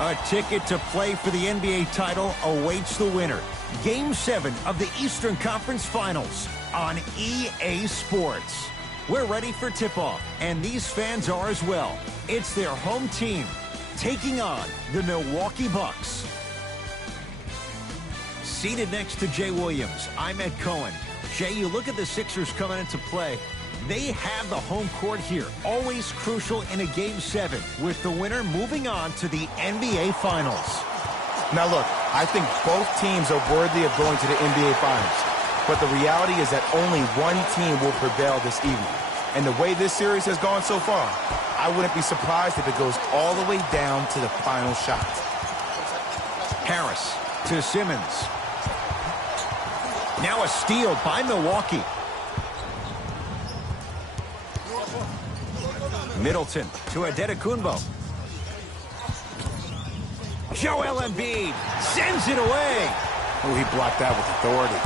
A ticket to play for the NBA title awaits the winner. Game 7 of the Eastern Conference Finals on EA Sports. We're ready for tip-off, and these fans are as well. It's their home team taking on the Milwaukee Bucks. Seated next to Jay Williams, I'm Ed Cohen. Jay, you look at the Sixers coming into play. They have the home court here, always crucial in a Game 7, with the winner moving on to the NBA Finals. Now look, I think both teams are worthy of going to the NBA Finals. But the reality is that only one team will prevail this evening. And the way this series has gone so far, I wouldn't be surprised if it goes all the way down to the final shot. Harris to Simmons. Now a steal by Milwaukee. Middleton to Antetokounmpo. Joel Embiid sends it away. Oh, he blocked that with authority.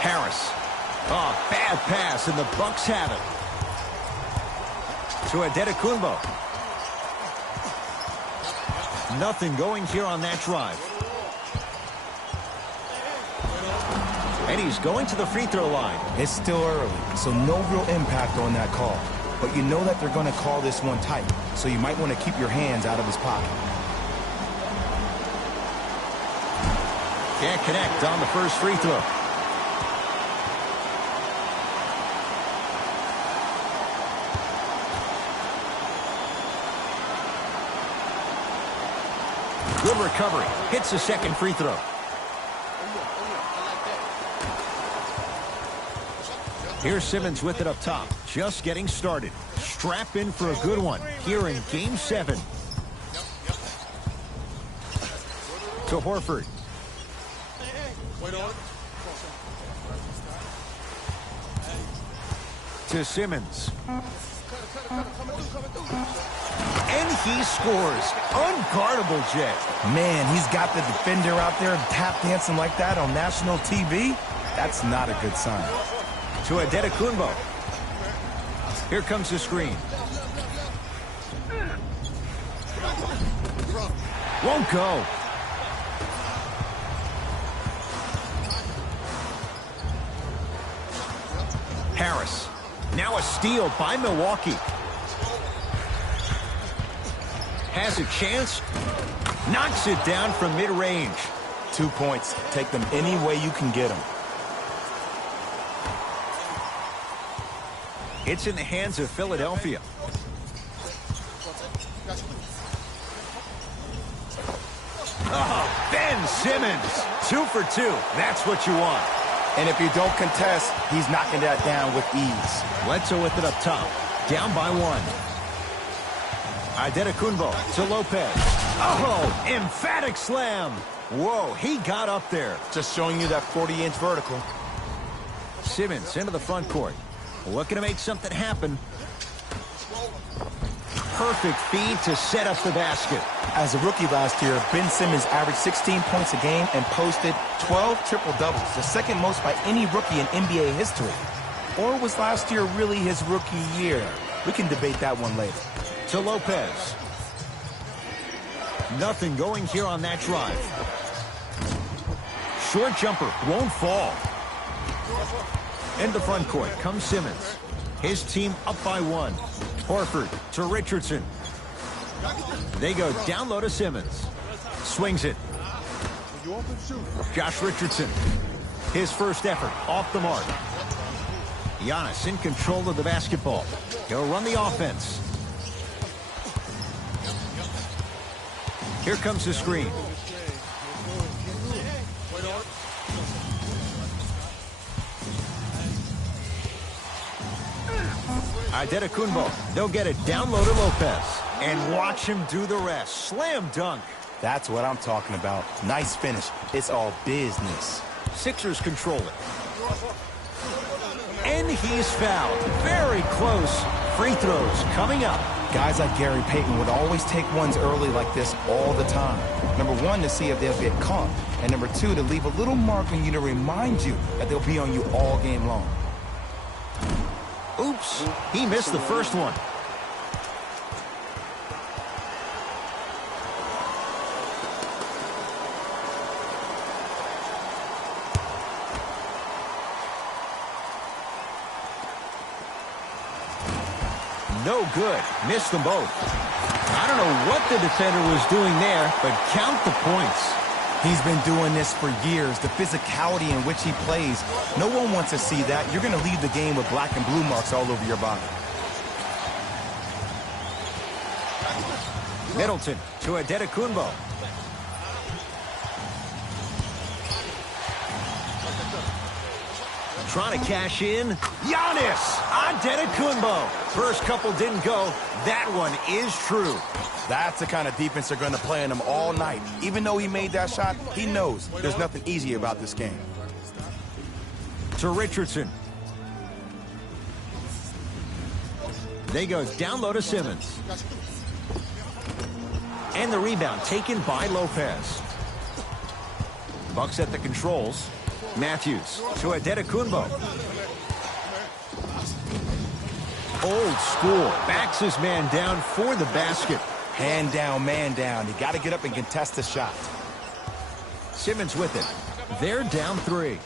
Harris. Oh, bad pass, and the Bucks have it. To Antetokounmpo. Nothing going here on that drive. And he's going to the free throw line. It's still early, so no real impact on that call. But you know that they're going to call this one tight, so you might want to keep your hands out of his pocket. Can't connect on the first free throw. Good recovery. Hits the second free throw. Here's Simmons with it up top. Just getting started. Strap in for a good one here in Game 7. To Horford. To Simmons. And he scores. Unguardable, Jay. Man, he's got the defender out there tap dancing like that on national TV. That's not a good sign. To Antetokounmpo. Here comes the screen. Won't go. Harris. Now a steal by Milwaukee. Has a chance. Knocks it down from mid-range. 2 points. Take them any way you can get them. It's in the hands of Philadelphia. Oh, Ben Simmons. 2 for 2. That's what you want. And if you don't contest, he's knocking that down with ease. Bledsoe with it up top. Down by 1. Antetokounmpo to Lopez. Oh, emphatic slam. Whoa, he got up there. Just showing you that 40-inch vertical. Simmons into the front court. Looking to make something happen. Perfect feed to set up the basket. As a rookie last year, Ben Simmons averaged 16 points a game and posted 12 triple-doubles, the second most by any rookie in NBA history. Or was last year really his rookie year? We can debate that one later. To Lopez. Nothing going here on that drive. Short jumper won't fall. In the front court comes Simmons. His team up by 1. Horford to Richardson. They go down low to Simmons. Swings it. Josh Richardson. His first effort off the mark. Giannis in control of the basketball. He'll run the offense. Here comes the screen. Antetokounmpo. They'll get it down low to Lopez. And watch him do the rest. Slam dunk. That's what I'm talking about. Nice finish. It's all business. Sixers control it. And he's fouled. Very close. Free throws coming up. Guys like Gary Payton would always take ones early like this all the time. Number 1, to see if they'll get caught. And number 2, to leave a little mark on you to remind you that they'll be on you all game long. Oops, he missed the first one. No good. Missed them both. I don't know what the defender was doing there, but count the points. He's been doing this for years. The physicality in which he plays, no one wants to see that. You're going to leave the game with black and blue marks all over your body. Middleton to Adetokunbo. Trying to cash in. Giannis Adetokunbo. First couple didn't go. That one is true. That's the kind of defense they're going to play on him all night. Even though he made that shot, he knows there's nothing easy about this game. To Richardson. They go down low to Simmons. And the rebound taken by Lopez. Bucks at the controls. Matthews to Adetokunbo. Old school. Backs his man down for the basket. Hand down, man down. You got to get up and contest the shot. Simmons with it. They're down 3.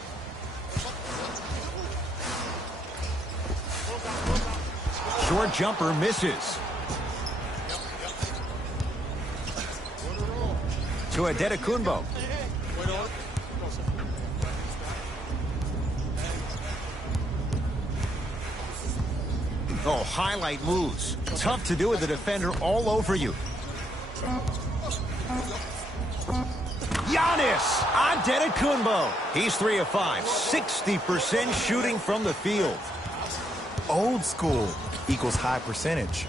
Short jumper misses. To Adetokunbo. Oh, highlight moves. Tough to do with the defender all over you. Giannis Adetokunbo. He's 3 of 5. 60% shooting from the field. Old school equals high percentage.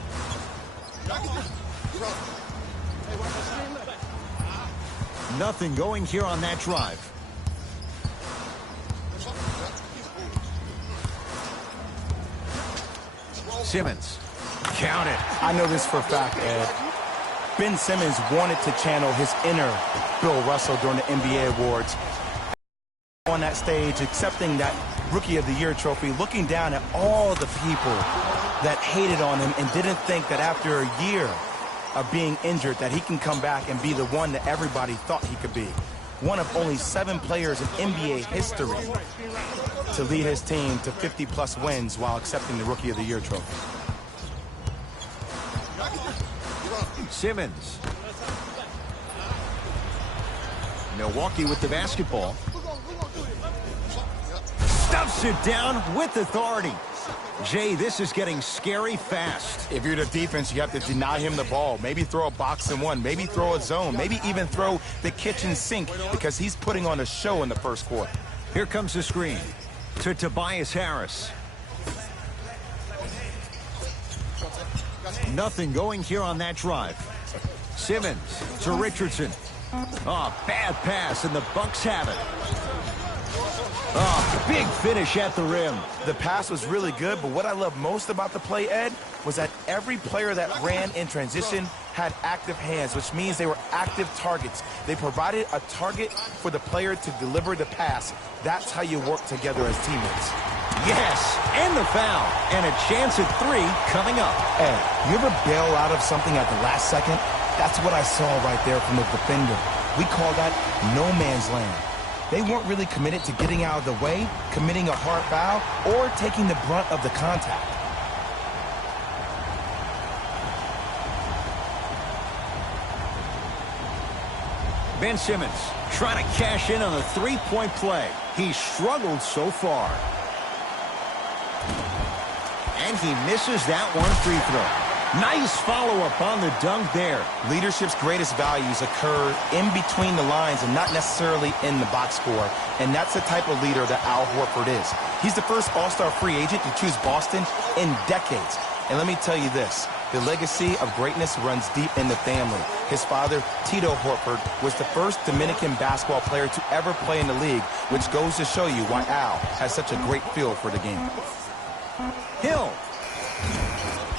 Nothing going here on that drive. Simmons. Count it. I know this for a fact, Ed. Ben Simmons wanted to channel his inner Bill Russell during the NBA awards. On that stage, accepting that Rookie of the Year trophy, looking down at all the people that hated on him and didn't think that after a year of being injured that he can come back and be the one that everybody thought he could be. One of only 7 players in NBA history to lead his team to 50-plus wins while accepting the Rookie of the Year trophy. Simmons. Milwaukee with the basketball. Stuffs it down with authority. Jay, this is getting scary fast. If you're the defense, you have to deny him the ball. Maybe throw a box and one. Maybe throw a zone. Maybe even throw the kitchen sink because he's putting on a show in the first quarter. Here comes the screen to Tobias Harris. Nothing going here on that drive. Simmons to Richardson. Oh, bad pass, and the Bucks have it. Oh, big finish at the rim. The pass was really good, but what I love most about the play, Ed, was that every player that ran in transition had active hands, which means they were active targets. They provided a target for the player to deliver the pass. That's how you work together as teammates. Yes, and the foul, and a chance at 3 coming up. Ed, you ever bail out of something at the last second? That's what I saw right there from the defender. We call that no man's land. They weren't really committed to getting out of the way, committing a hard foul, or taking the brunt of the contact. Ben Simmons trying to cash in on a 3-point play. He struggled so far. And he misses that one free throw. Nice follow-up on the dunk there. Leadership's greatest values occur in between the lines and not necessarily in the box score. And that's the type of leader that Al Horford is. He's the first all-star free agent to choose Boston in decades. And let me tell you this, the legacy of greatness runs deep in the family. His father, Tito Horford, was the first Dominican basketball player to ever play in the league, which goes to show you why Al has such a great feel for the game. Hill.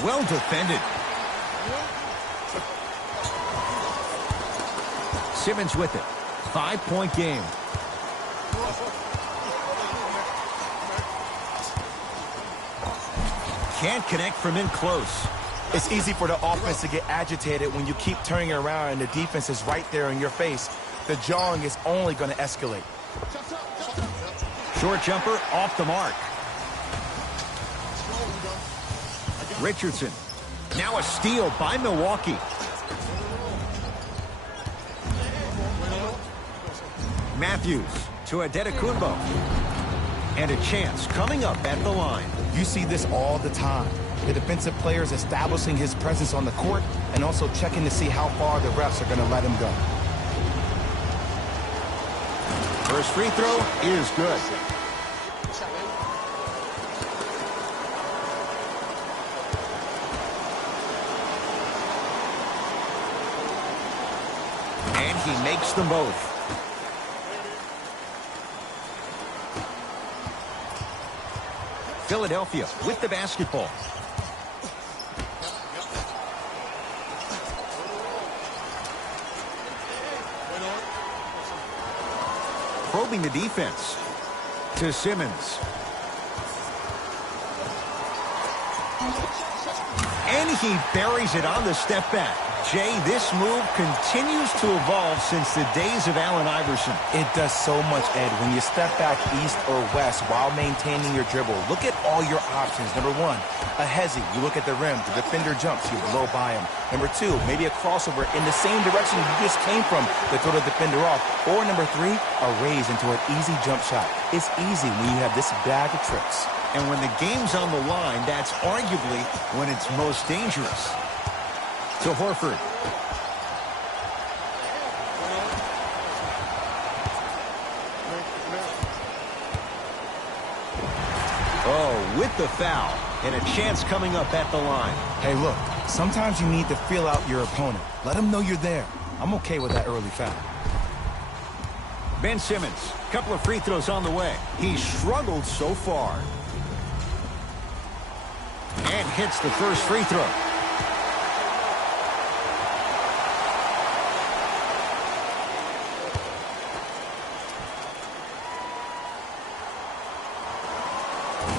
Well defended. Simmons with it. 5-point game. Can't connect from in close. It's easy for the offense to get agitated when you keep turning it around and the defense is right there in your face. The jawing is only going to escalate. Short jumper off the mark. Richardson Now a steal by Milwaukee. Matthews to Adetokunbo. And a chance coming up at the line. You see this all the time. The defensive players establishing his presence on the court and also checking to see how far the refs are going to let him go. First free throw is good. And he makes them both. Philadelphia with the basketball. Probing the defense to Simmons. And he buries it on the step back. Jay, this move continues to evolve since the days of Allen Iverson. It does so much, Ed. When you step back east or west while maintaining your dribble, look at all your options. Number one, a hezzy. You look at the rim. The defender jumps. You blow by him. Number two, maybe a crossover in the same direction you just came from to throw the defender off. Or number three, a raise into an easy jump shot. It's easy when you have this bag of tricks. And when the game's on the line, that's arguably when it's most dangerous. To Horford. Oh, with the foul. And a chance coming up at the line. Hey, look, sometimes you need to feel out your opponent. Let them know you're there. I'm okay with that early foul. Ben Simmons, couple of free throws on the way. He's struggled so far. And hits the first free throw.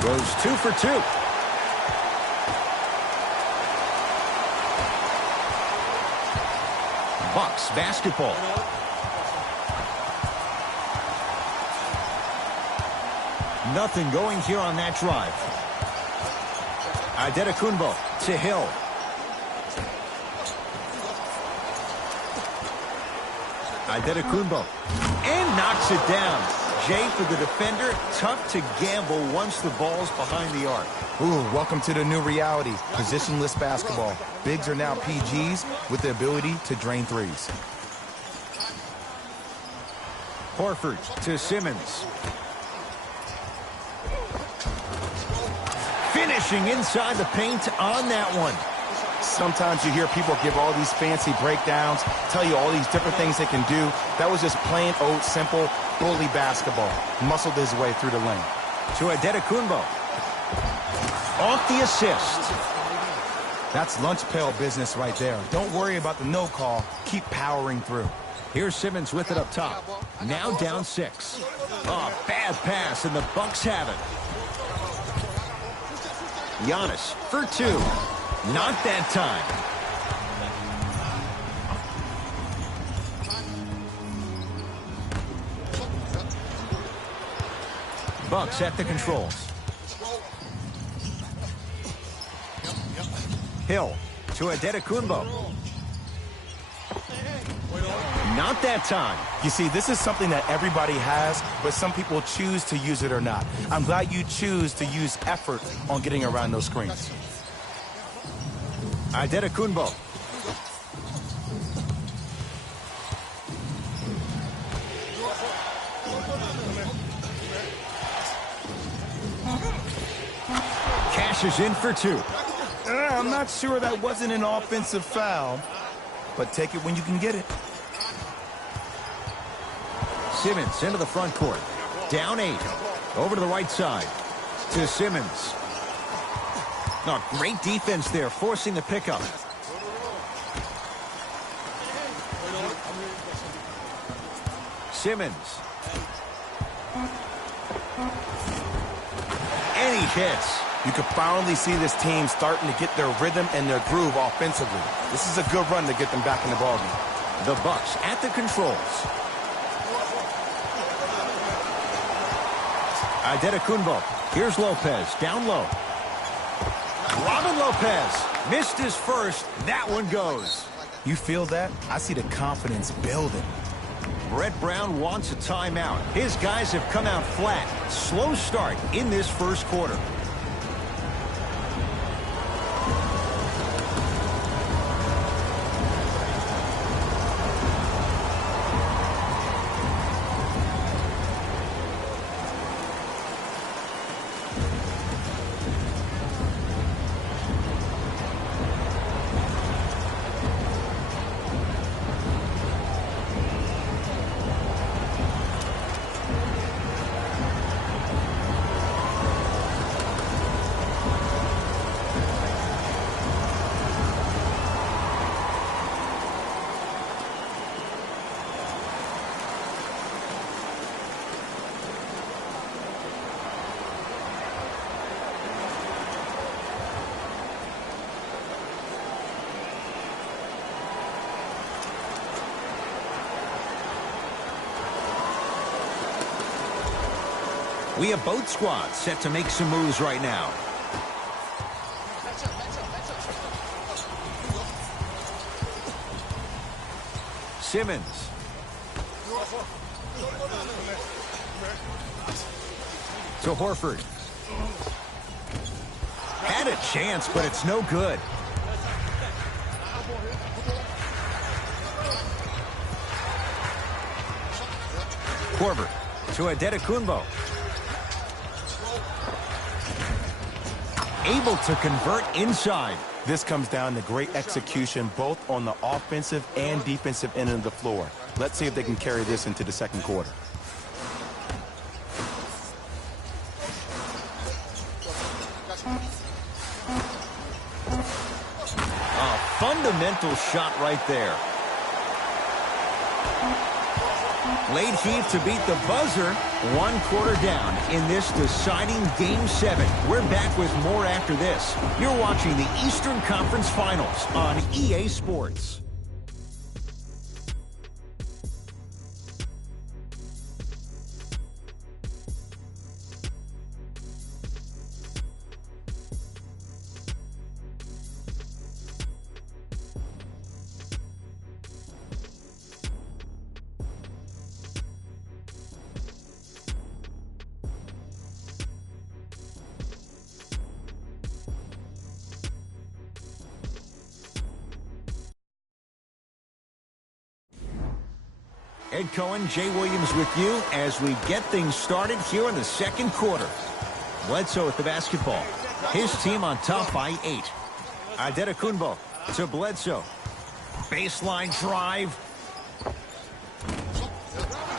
Goes 2 for 2. Bucks basketball. Nothing going here on that drive. Adetokunbo to Hill. Adetokunbo. And knocks it down. Jay, for the defender, tough to gamble once the ball's behind the arc. Ooh, welcome to the new reality. Positionless basketball. Bigs are now PGs with the ability to drain threes. Horford to Simmons. Finishing inside the paint on that one. Sometimes you hear people give all these fancy breakdowns, tell you all these different things they can do. That was just plain old simple bully basketball. Muscled his way through the lane. To Adetokunbo. Off the assist. That's lunch pail business right there. Don't worry about the no call. Keep powering through. Here's Simmons with it up top. Now down 6. Oh, bad pass, and the Bucks have it. Giannis for 2. Not that time. Bucks at the controls. Hill to Adetokunbo. Not that time. You see, this is something that everybody has, but some people choose to use it or not. I'm glad you choose to use effort on getting around those screens. Adetokunbo. Cashes in for 2. I'm not sure that wasn't an offensive foul, but take it when you can get it. Simmons into the front court. Down 8. Over to the right side. To Simmons. No, great defense there, forcing the pickup. Simmons. And he hits. You can finally see this team starting to get their rhythm and their groove offensively. This is a good run to get them back in the ballgame. The Bucks at the controls. Adetokunbo. Here's Lopez, down low. Robin Lopez Missed his first. That one goes. You feel that? I see the confidence building. Brett Brown wants a timeout. His guys have come out flat. Slow start in this first quarter. We have both squads set to make some moves right now. Simmons. To Horford. Had a chance, but it's no good. Korver to Adetokunbo. Able to convert inside. This comes down to great execution both on the offensive and defensive end of the floor. Let's see if they can carry this into the second quarter. A fundamental shot right there. Late heave to beat the buzzer. 1 quarter down in this deciding Game 7. We're back with more after this. You're watching the Eastern Conference Finals on EA Sports. Ed Cohen, Jay Williams with you as we get things started here in the second quarter. Bledsoe with the basketball. His team on top by 8. Adetokunbo to Bledsoe. Baseline drive.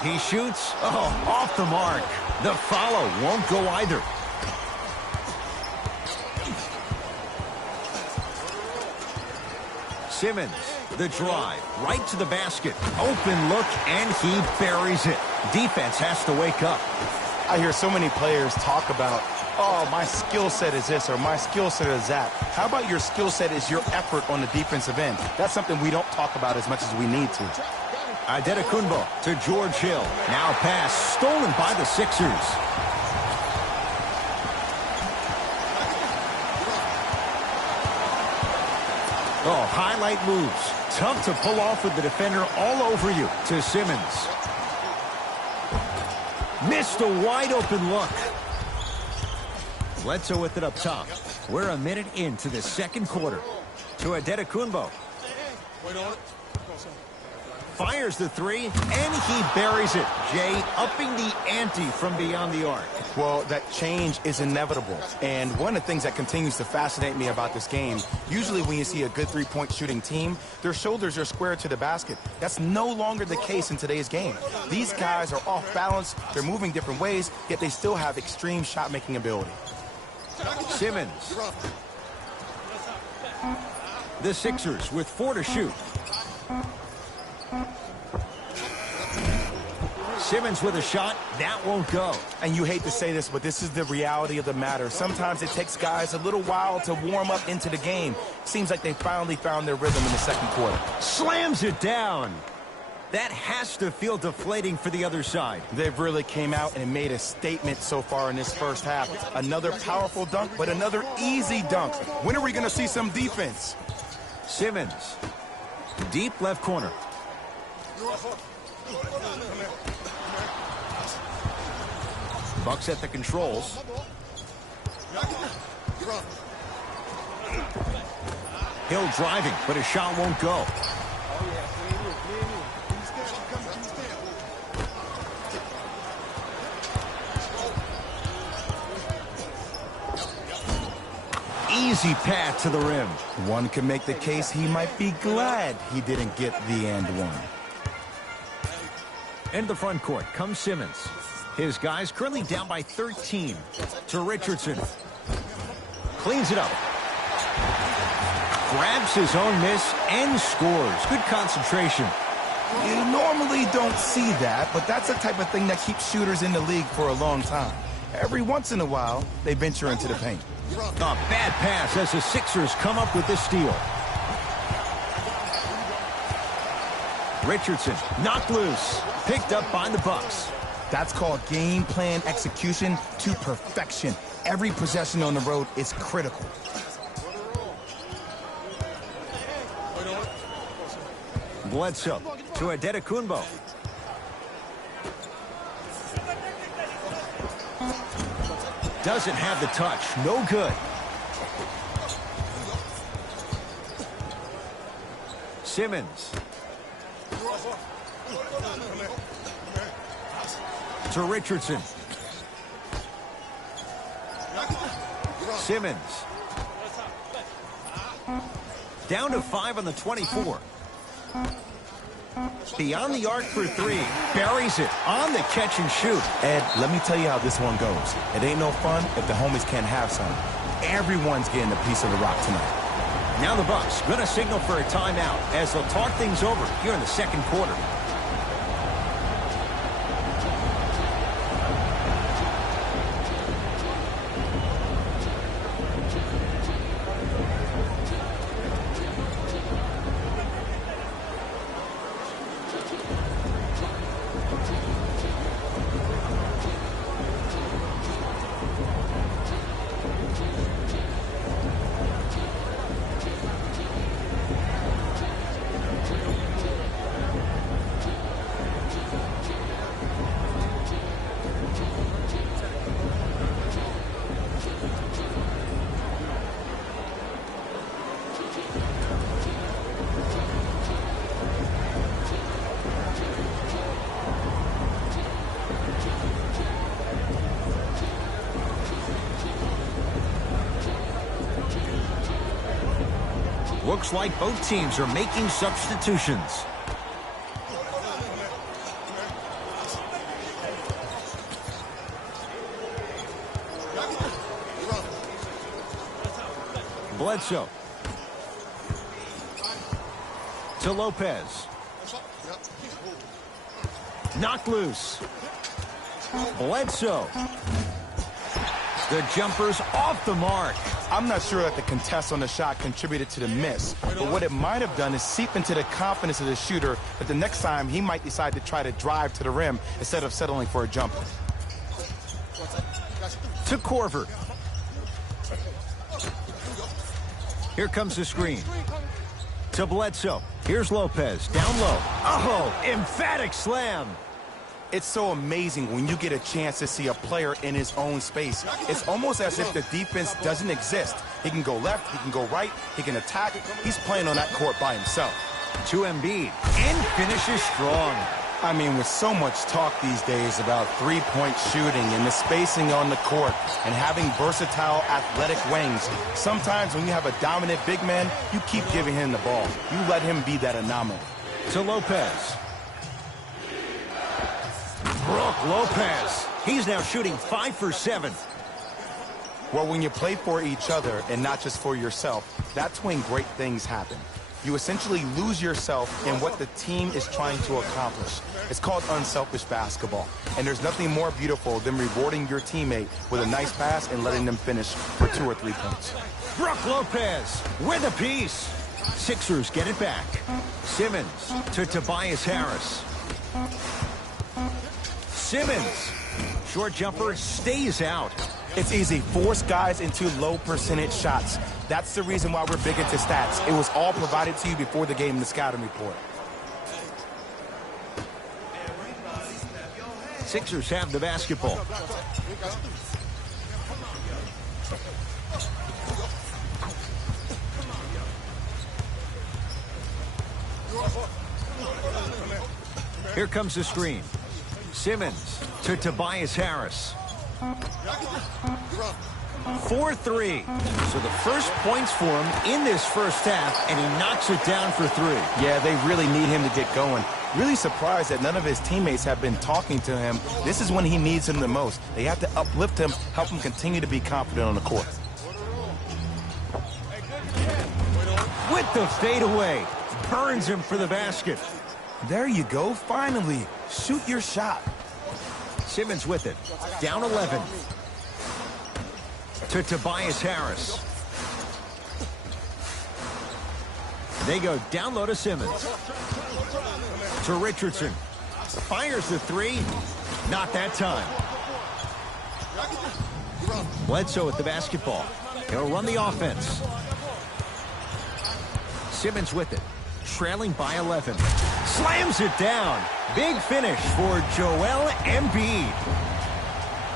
He shoots. Oh, off the mark. The follow won't go either. Simmons, the drive, right to the basket. Open look, and he buries it. Defense has to wake up. I hear so many players talk about, oh, my skill set is this or my skill set is that. How about your skill set is your effort on the defensive end? That's something we don't talk about as much as we need to. Adetokunbo to George Hill. Now pass stolen by the Sixers. Oh, highlight moves. Tough to pull off with the defender all over you. To Simmons. Missed a wide open look. Bledsoe with it up top. We're a minute into the second quarter. To Adetokunbo. Fires the three, and he buries it. Jay, upping the ante from beyond the arc. Well, that change is inevitable. And one of the things that continues to fascinate me about this game, usually when you see a good three-point shooting team, their shoulders are square to the basket. That's no longer the case in today's game. These guys are off balance, they're moving different ways, yet they still have extreme shot-making ability. Simmons. The Sixers with 4 to shoot. Simmons with a shot. That won't go. And you hate to say this, but this is the reality of the matter. Sometimes it takes guys a little while to warm up into the game. Seems like they finally found their rhythm in the second quarter. Slams it down. That has to feel deflating for the other side. They've really came out and made a statement so far in this first half. Another powerful dunk, but another easy dunk. When are we going to see some defense? Simmons. Deep left corner. Bucks at the controls. Hill driving, but his shot won't go. Easy path to the rim. One can make the case he might be glad he didn't get the and one. Into the front court comes Simmons. His guys currently down by 13 to Richardson. Cleans it up. Grabs his own miss and scores. Good concentration. You normally don't see that, but that's the type of thing that keeps shooters in the league for a long time. Every once in a while, they venture into the paint. A bad pass as the Sixers come up with the steal. Richardson knocked loose. Picked up by the Bucks. That's called game plan execution to perfection. Every possession on the road is critical. Bledsoe to Adetokunbo. Doesn't have the touch. No good. Simmons. To Richardson. Simmons. Down to 5 on the 24. Beyond the arc for 3. Buries it on the catch and shoot. Ed, let me tell you how this one goes. It ain't no fun if the homies can't have some. Everyone's getting a piece of the rock tonight. Now the Bucks going to signal for a timeout as they'll talk things over here in the second quarter. Looks like both teams are making substitutions. Bledsoe. To Lopez. Knocked loose. Bledsoe. The jumper's off the mark. I'm not sure that the contest on the shot contributed to the miss, but what it might have done is seep into the confidence of the shooter that the next time he might decide to try to drive to the rim instead of settling for a jumper. To Korver. Here comes the screen. To Bledsoe. Here's Lopez. Down low. Oh, emphatic slam. It's so amazing when you get a chance to see a player in his own space. It's almost as if the defense doesn't exist. He can go left, he can go right, he can attack. He's playing on that court by himself. To Embiid. And finishes strong. I mean, with so much talk these days about three-point shooting and the spacing on the court and having versatile athletic wings, sometimes when you have a dominant big man, you keep giving him the ball. You let him be that anomaly. To Lopez. Brook Lopez. He's now shooting 5 for 7. Well, when you play for each other and not just for yourself, that's when great things happen. You essentially lose yourself in what the team is trying to accomplish. It's called unselfish basketball. And there's nothing more beautiful than rewarding your teammate with a nice pass and letting them finish for 2 or 3 points. Brook Lopez with a piece. Sixers get it back. Simmons to Tobias Harris. Simmons. Short jumper stays out. It's easy. Force guys into low percentage shots. That's the reason why we're big into stats. It was all provided to you before the game in the scouting report. Sixers have the basketball. Here comes the screen. Simmons to Tobias Harris. 4-3. So the first points for him in this first half, and he knocks it down for 3. Yeah, they really need him to get going. Really surprised that none of his teammates have been talking to him. This is when he needs him the most. They have to uplift him, help him continue to be confident on the court. With the fadeaway. Burns him for the basket. There you go, finally. Shoot your shot. Simmons with it. Down 11. To Tobias Harris. They go down low to Simmons. To Richardson. Fires the 3. Not that time. Bledsoe with the basketball. He'll run the offense. Simmons with it. Trailing by 11. Slams it down. Big finish for Joel Embiid.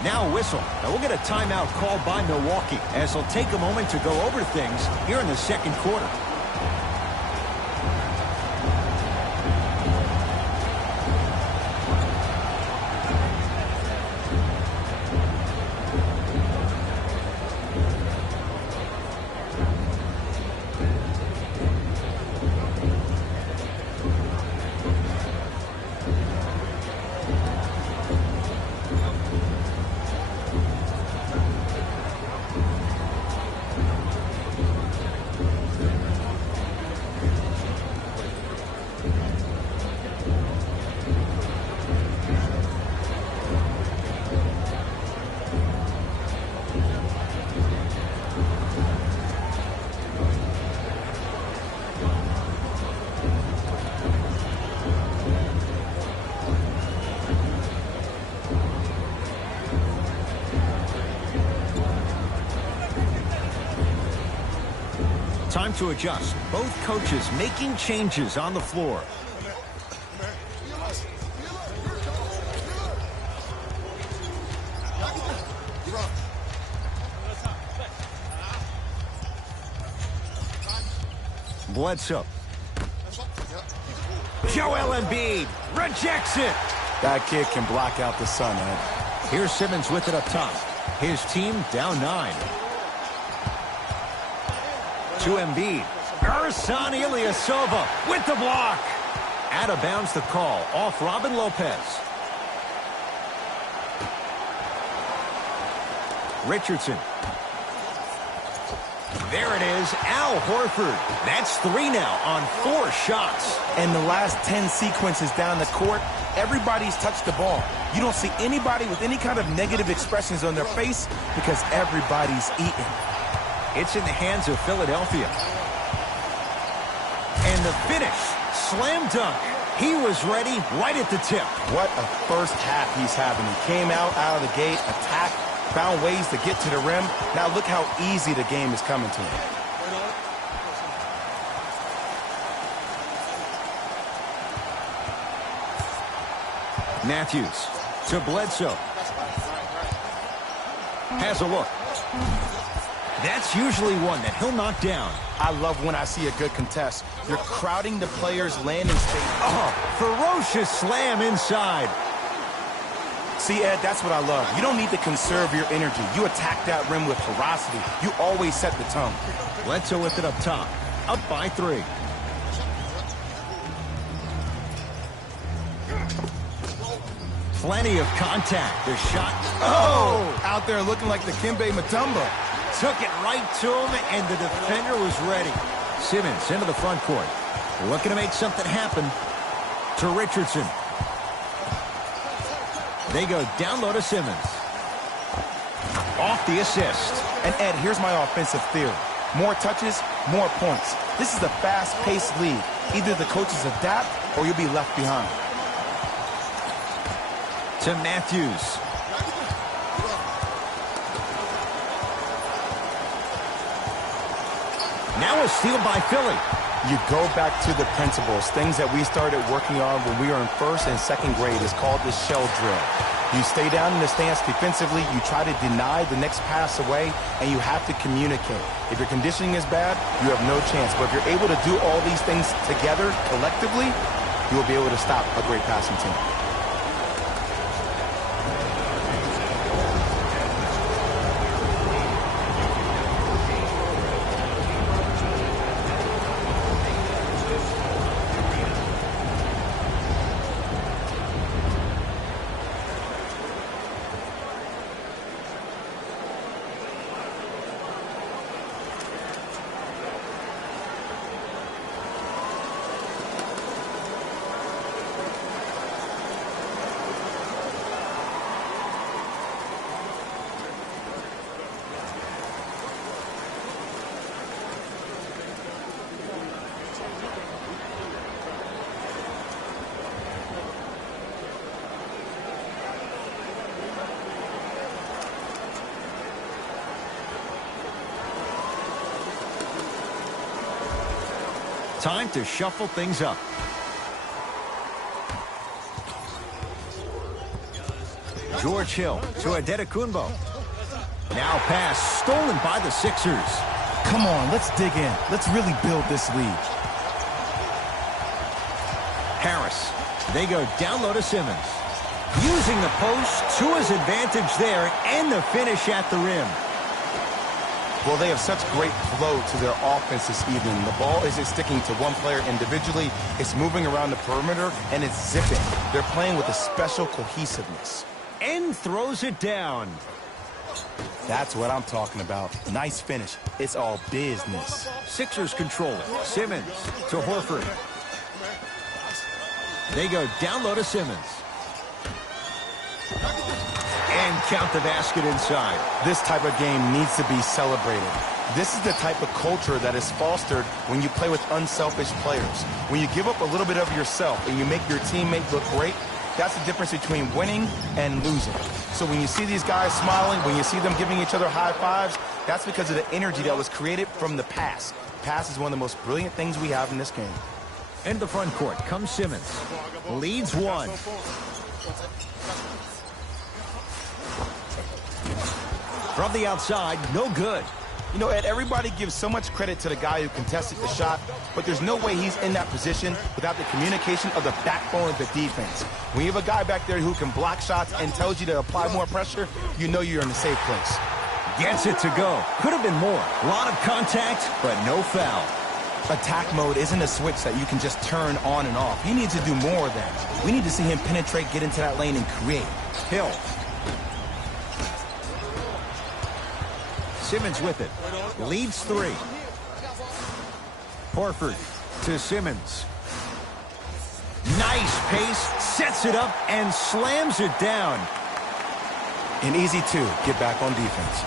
Now a whistle. Now we'll get a timeout called by Milwaukee as they'll take a moment to go over things here in the second quarter. Time to adjust. Both coaches making changes on the floor. Bledsoe. Joel Embiid rejects it. That kid can block out the sun, Ed. Here's Simmons with it up top. His team down 9. To Embiid. Ersan Ilyasova with the block. Out of bounds the call. Off Robin Lopez. Richardson. There it is. Al Horford. That's 3 now on 4 shots. And the last 10 sequences down the court, everybody's touched the ball. You don't see anybody with any kind of negative expressions on their face because everybody's eating. It's in the hands of Philadelphia. And the finish. Slam dunk. He was ready right at the tip. What a first half he's having. He came out of the gate, attacked, found ways to get to the rim. Now look how easy the game is coming to him. Matthews to Bledsoe. Has a look. That's usually one that he'll knock down. I love when I see a good contest. You're crowding the player's landing space. Oh, ferocious slam inside. See, Ed, that's what I love. You don't need to conserve your energy. You attack that rim with ferocity. You always set the tone. Bledsoe with it up top. Up by 3. Plenty of contact. The shot. Oh! Out there looking like the Kimbe Mutombo. Took it right to him, and the defender was ready. Simmons into the front court. Looking to make something happen. To Richardson. They go down low to Simmons. Off the assist. And Ed, here's my offensive theory. More touches, more points. This is a fast-paced league. Either the coaches adapt or you'll be left behind. To Matthews. Now a steal by Philly. You go back to the principles, things that we started working on when we were in first and second grade. Is called the shell drill. You stay down in the stance defensively, you try to deny the next pass away, and you have to communicate. If your conditioning is bad, you have no chance. But if you're able to do all these things together, collectively, you will be able to stop a great passing team. Time to shuffle things up. George Hill to Adetokunbo. Now pass stolen by the Sixers. Come on, let's dig in. Let's really build this lead. Harris. They go down low to Simmons. Using the post to his advantage there and the finish at the rim. Well, they have such great flow to their offense this evening. The ball isn't sticking to one player individually. It's moving around the perimeter, and it's zipping. They're playing with a special cohesiveness. And throws it down. That's what I'm talking about. Nice finish. It's all business. Sixers control it. Simmons to Horford. They go down low to Simmons. And count the basket inside. This type of game needs to be celebrated. This is the type of culture that is fostered when you play with unselfish players. When you give up a little bit of yourself and you make your teammate look great, that's the difference between winning and losing. So when you see these guys smiling, when you see them giving each other high fives, that's because of the energy that was created from the pass. Pass is one of the most brilliant things we have in this game. Into the front court comes Simmons. Leads one. From the outside, no good. You know, Ed, everybody gives so much credit to the guy who contested the shot, but there's no way he's in that position without the communication of the backbone of the defense. When you have a guy back there who can block shots and tells you to apply more pressure, you know you're in a safe place. Gets it to go. Could have been more. A lot of contact, but no foul. Attack mode isn't a switch that you can just turn on and off. He needs to do more of that. We need to see him penetrate, get into that lane, and create. Hill. Simmons with it. Leads three. Horford to Simmons. Nice pace. Sets it up and slams it down. An easy two. Get back on defense.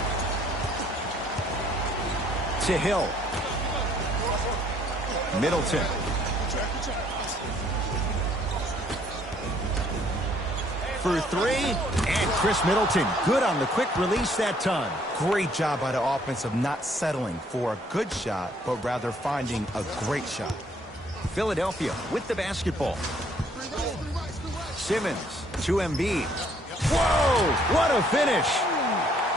To Hill. Middleton. For three, and Chris Middleton good on the quick release that time. Great job by the offense of not settling for a good shot, but rather finding a great shot. Philadelphia with the basketball. Simmons to Embiid. Whoa, what a finish.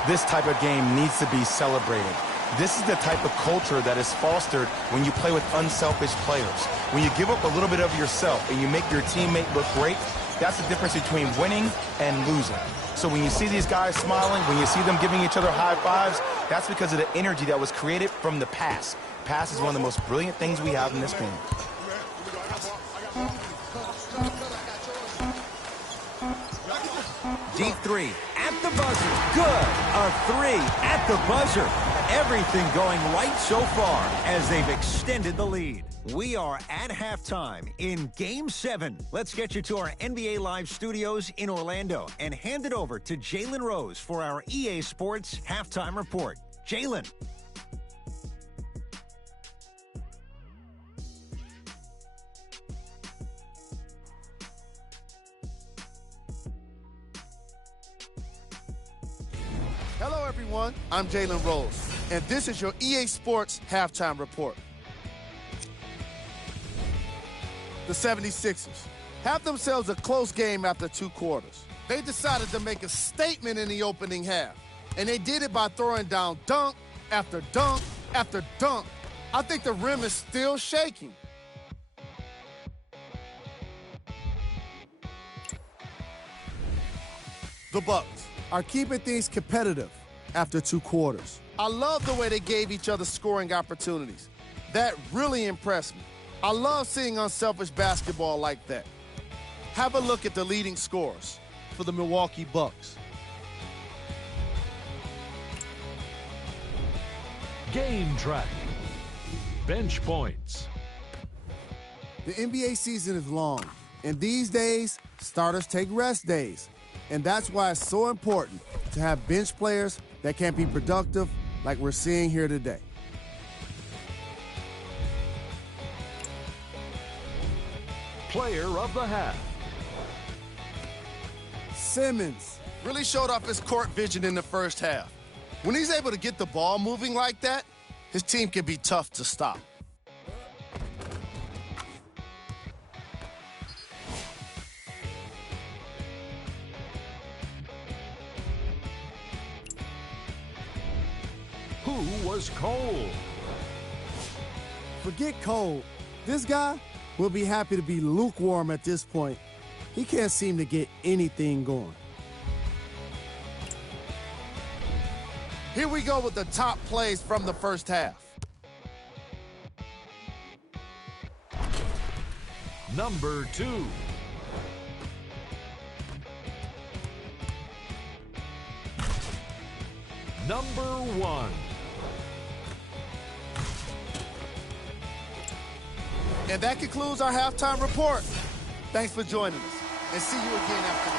This type of game needs to be celebrated. This is the type of culture that is fostered when you play with unselfish players. When you give up a little bit of yourself and you make your teammate look great, that's the difference between winning and losing. So when you see these guys smiling, when you see them giving each other high fives, that's because of the energy that was created from the pass. Pass is one of the most brilliant things we have in this game. Deep three at the buzzer. Good. A three at the buzzer. Everything going right so far as they've extended the lead. We are at halftime in Game 7. Let's get you to our NBA Live studios in Orlando and hand it over to Jalen Rose for our EA Sports Halftime Report. Jalen. Hello, everyone. I'm Jalen Rose, and this is your EA Sports Halftime Report. The 76ers have themselves a close game after 2 quarters. They decided to make a statement in the opening half, and they did it by throwing down dunk after dunk after dunk. I think the rim is still shaking. The Bucks are keeping things competitive after 2 quarters. I love the way they gave each other scoring opportunities. That really impressed me. I love seeing unselfish basketball like that. Have a look at the leading scorers for the Milwaukee Bucks. Game track. Bench points. The NBA season is long, and these days, starters take rest days. And that's why it's so important to have bench players that can be productive like we're seeing here today. Player of the half. Simmons really showed off his court vision in the first half. When he's able to get the ball moving like that, his team can be tough to stop. Who was cold? Forget cold. This guy will be happy to be lukewarm at this point. He can't seem to get anything going. Here we go with the top plays from the first half. Number 2. Number 1. And that concludes our halftime report. Thanks for joining us, and see you again after the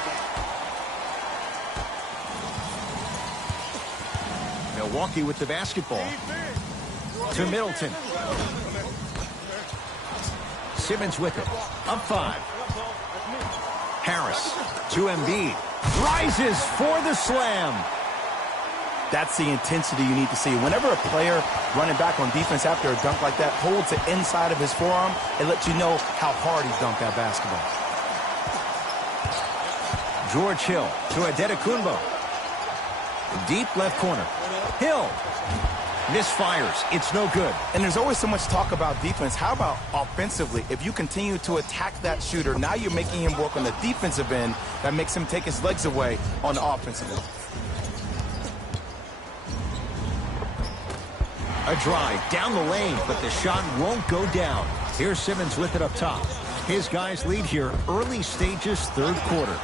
game. Milwaukee with the basketball. To Middleton. Simmons with it. Up 5. Harris to Embiid. Rises for the slam. That's the intensity you need to see. Whenever a player running back on defense after a dunk like that holds the inside of his forearm, it lets you know how hard he dunked that basketball. George Hill to Adetokunbo. Deep left corner. Hill. Misfires. It's no good. And there's always so much talk about defense. How about offensively? If you continue to attack that shooter, now you're making him work on the defensive end. That makes him take his legs away on the offensive end. A drive down the lane, but the shot won't go down. Here's Simmons with it up top. His guys lead here early stages, third quarter.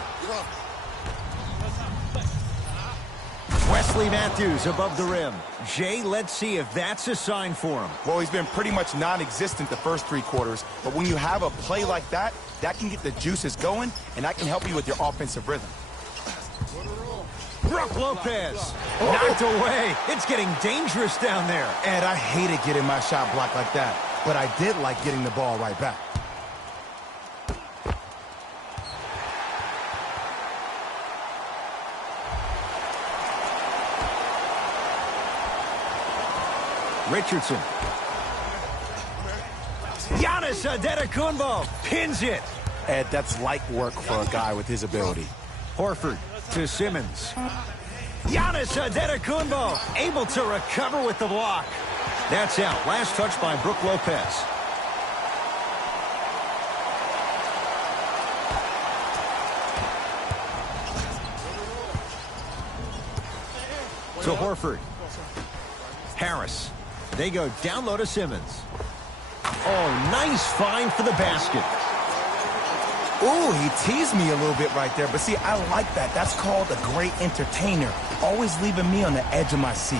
Wesley Matthews above the rim. Jay, let's see if that's a sign for him. Well, he's been pretty much non-existent the first 3 quarters, but when you have a play like that, that can get the juices going, and that can help you with your offensive rhythm. Brook Lopez knocked away. It's getting dangerous down there. And I hated getting my shot blocked like that, but I did like getting the ball right back. Richardson. Giannis Adetokunbo pins it. Ed, that's light work for a guy with his ability. Horford to Simmons. Giannis Adetokunbo able to recover with the block. That's out. Last touch by Brook Lopez. To Horford. Harris. They go down low to Simmons. Oh, nice find for the basket. Ooh, he teased me a little bit right there. But see, I like that. That's called a great entertainer. Always leaving me on the edge of my seat.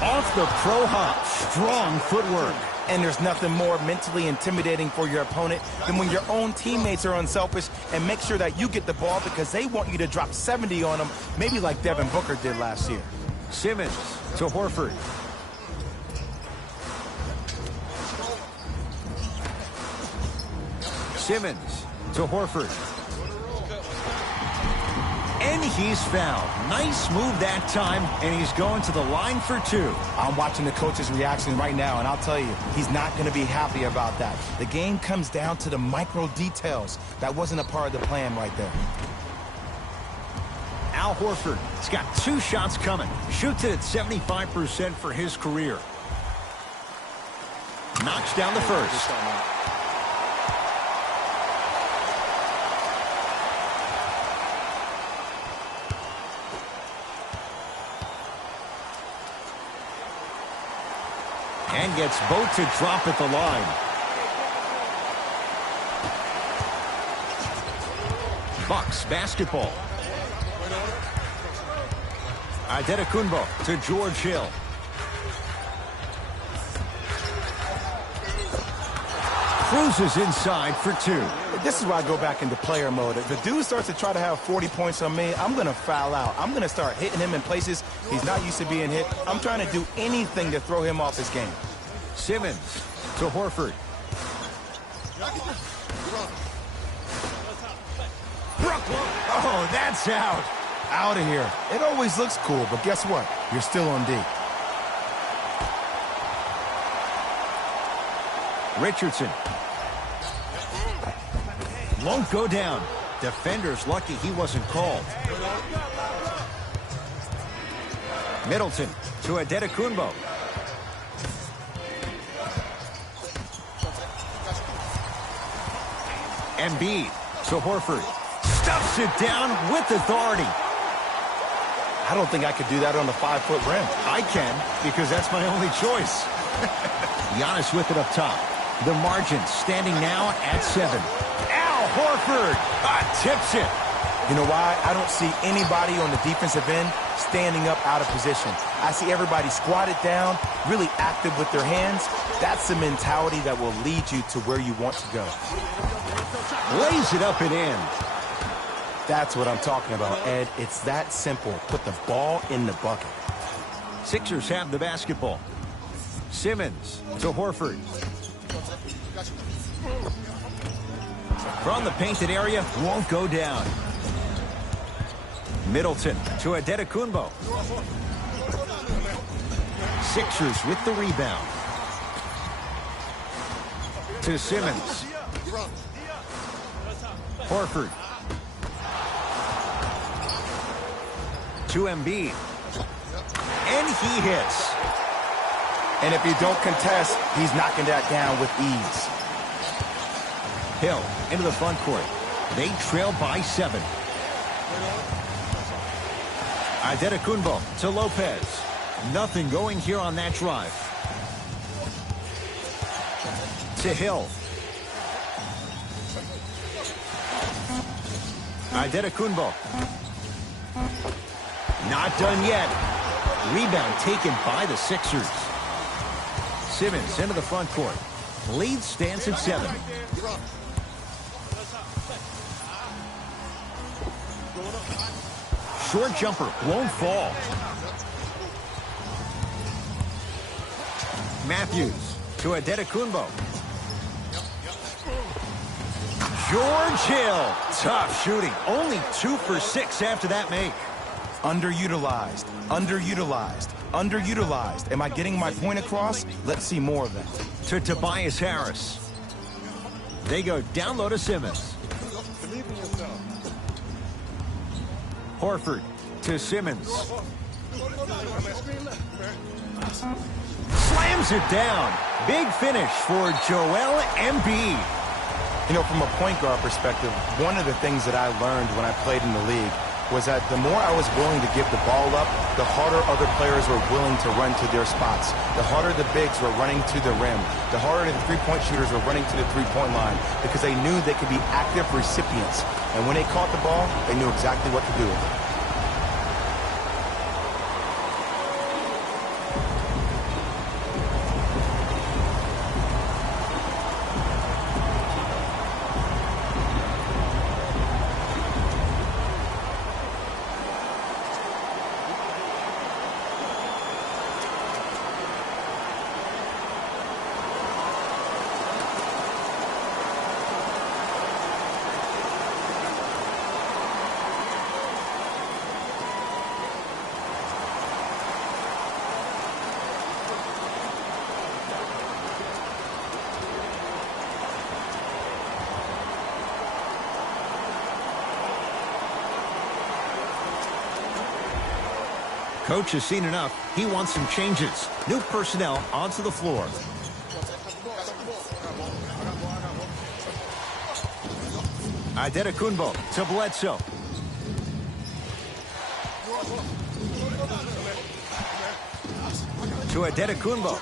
Off the pro hop. Strong footwork. And there's nothing more mentally intimidating for your opponent than when your own teammates are unselfish and make sure that you get the ball because they want you to drop 70 on them, maybe like Devin Booker did last year. Simmons to Horford. Simmons to Horford. And he's fouled. Nice move that time, and he's going to the line for two. I'm watching the coach's reaction right now, and I'll tell you, he's not going to be happy about that. The game comes down to the micro details. That wasn't a part of the plan right there. Al Horford has got 2 shots coming. Shoots it at 75% for his career. Knocks down the first. And gets both to drop at the line. Bucks basketball. Antetokounmpo to George Hill. Cruises inside for 2. This is where I go back into player mode. If the dude starts to try to have 40 points on me, I'm going to foul out. I'm going to start hitting him in places he's not used to being hit. I'm trying to do anything to throw him off his game. Simmons to Horford. Brooklyn. Oh, that's out. Out of here. It always looks cool, but guess what? You're still on D. Richardson. Won't go down. Defender's lucky he wasn't called. Middleton to Antetokounmpo. Embiid to Horford. Stuffs it down with authority. I don't think I could do that on the 5-foot rim. I can, because that's my only choice. Giannis with it up top. The margin standing now at 7. Al Horford tips it. You know why? I don't see anybody on the defensive end standing up out of position. I see everybody squatted down, really active with their hands. That's the mentality that will lead you to where you want to go. Lays it up and in. That's what I'm talking about, Ed. It's that simple. Put the ball in the bucket. Sixers have the basketball. Simmons to Horford. From the painted area, won't go down. Middleton to Antetokounmpo. Sixers with the rebound. To Simmons. Horford. To Embiid. And he hits. And if you don't contest, he's knocking that down with ease. Hill into the front court. They trail by 7. Antetokounmpo to Lopez. Nothing going here on that drive. To Hill. Antetokounmpo. Not done yet. Rebound taken by the Sixers. Simmons into the front court. Lead stands at 7. Short jumper won't fall. Matthews to Antetokounmpo. George Hill. Tough shooting. Only 2 for 6 after that make. Underutilized, underutilized, underutilized. Am I getting my point across? Let's see more of that. To Tobias Harris. They go down low to Simmons. Horford to Simmons. Slams it down. Big finish for Joel Embiid. You know, from a point guard perspective, one of the things that I learned when I played in the league was that the more I was willing to give the ball up, the harder other players were willing to run to their spots. The harder the bigs were running to the rim. The harder the three-point shooters were running to the three-point line because they knew they could be active recipients. And when they caught the ball, they knew exactly what to do with it. Coach has seen enough. He wants some changes. New personnel onto the floor. Adetokunbo to Bledsoe. To Adetokunbo.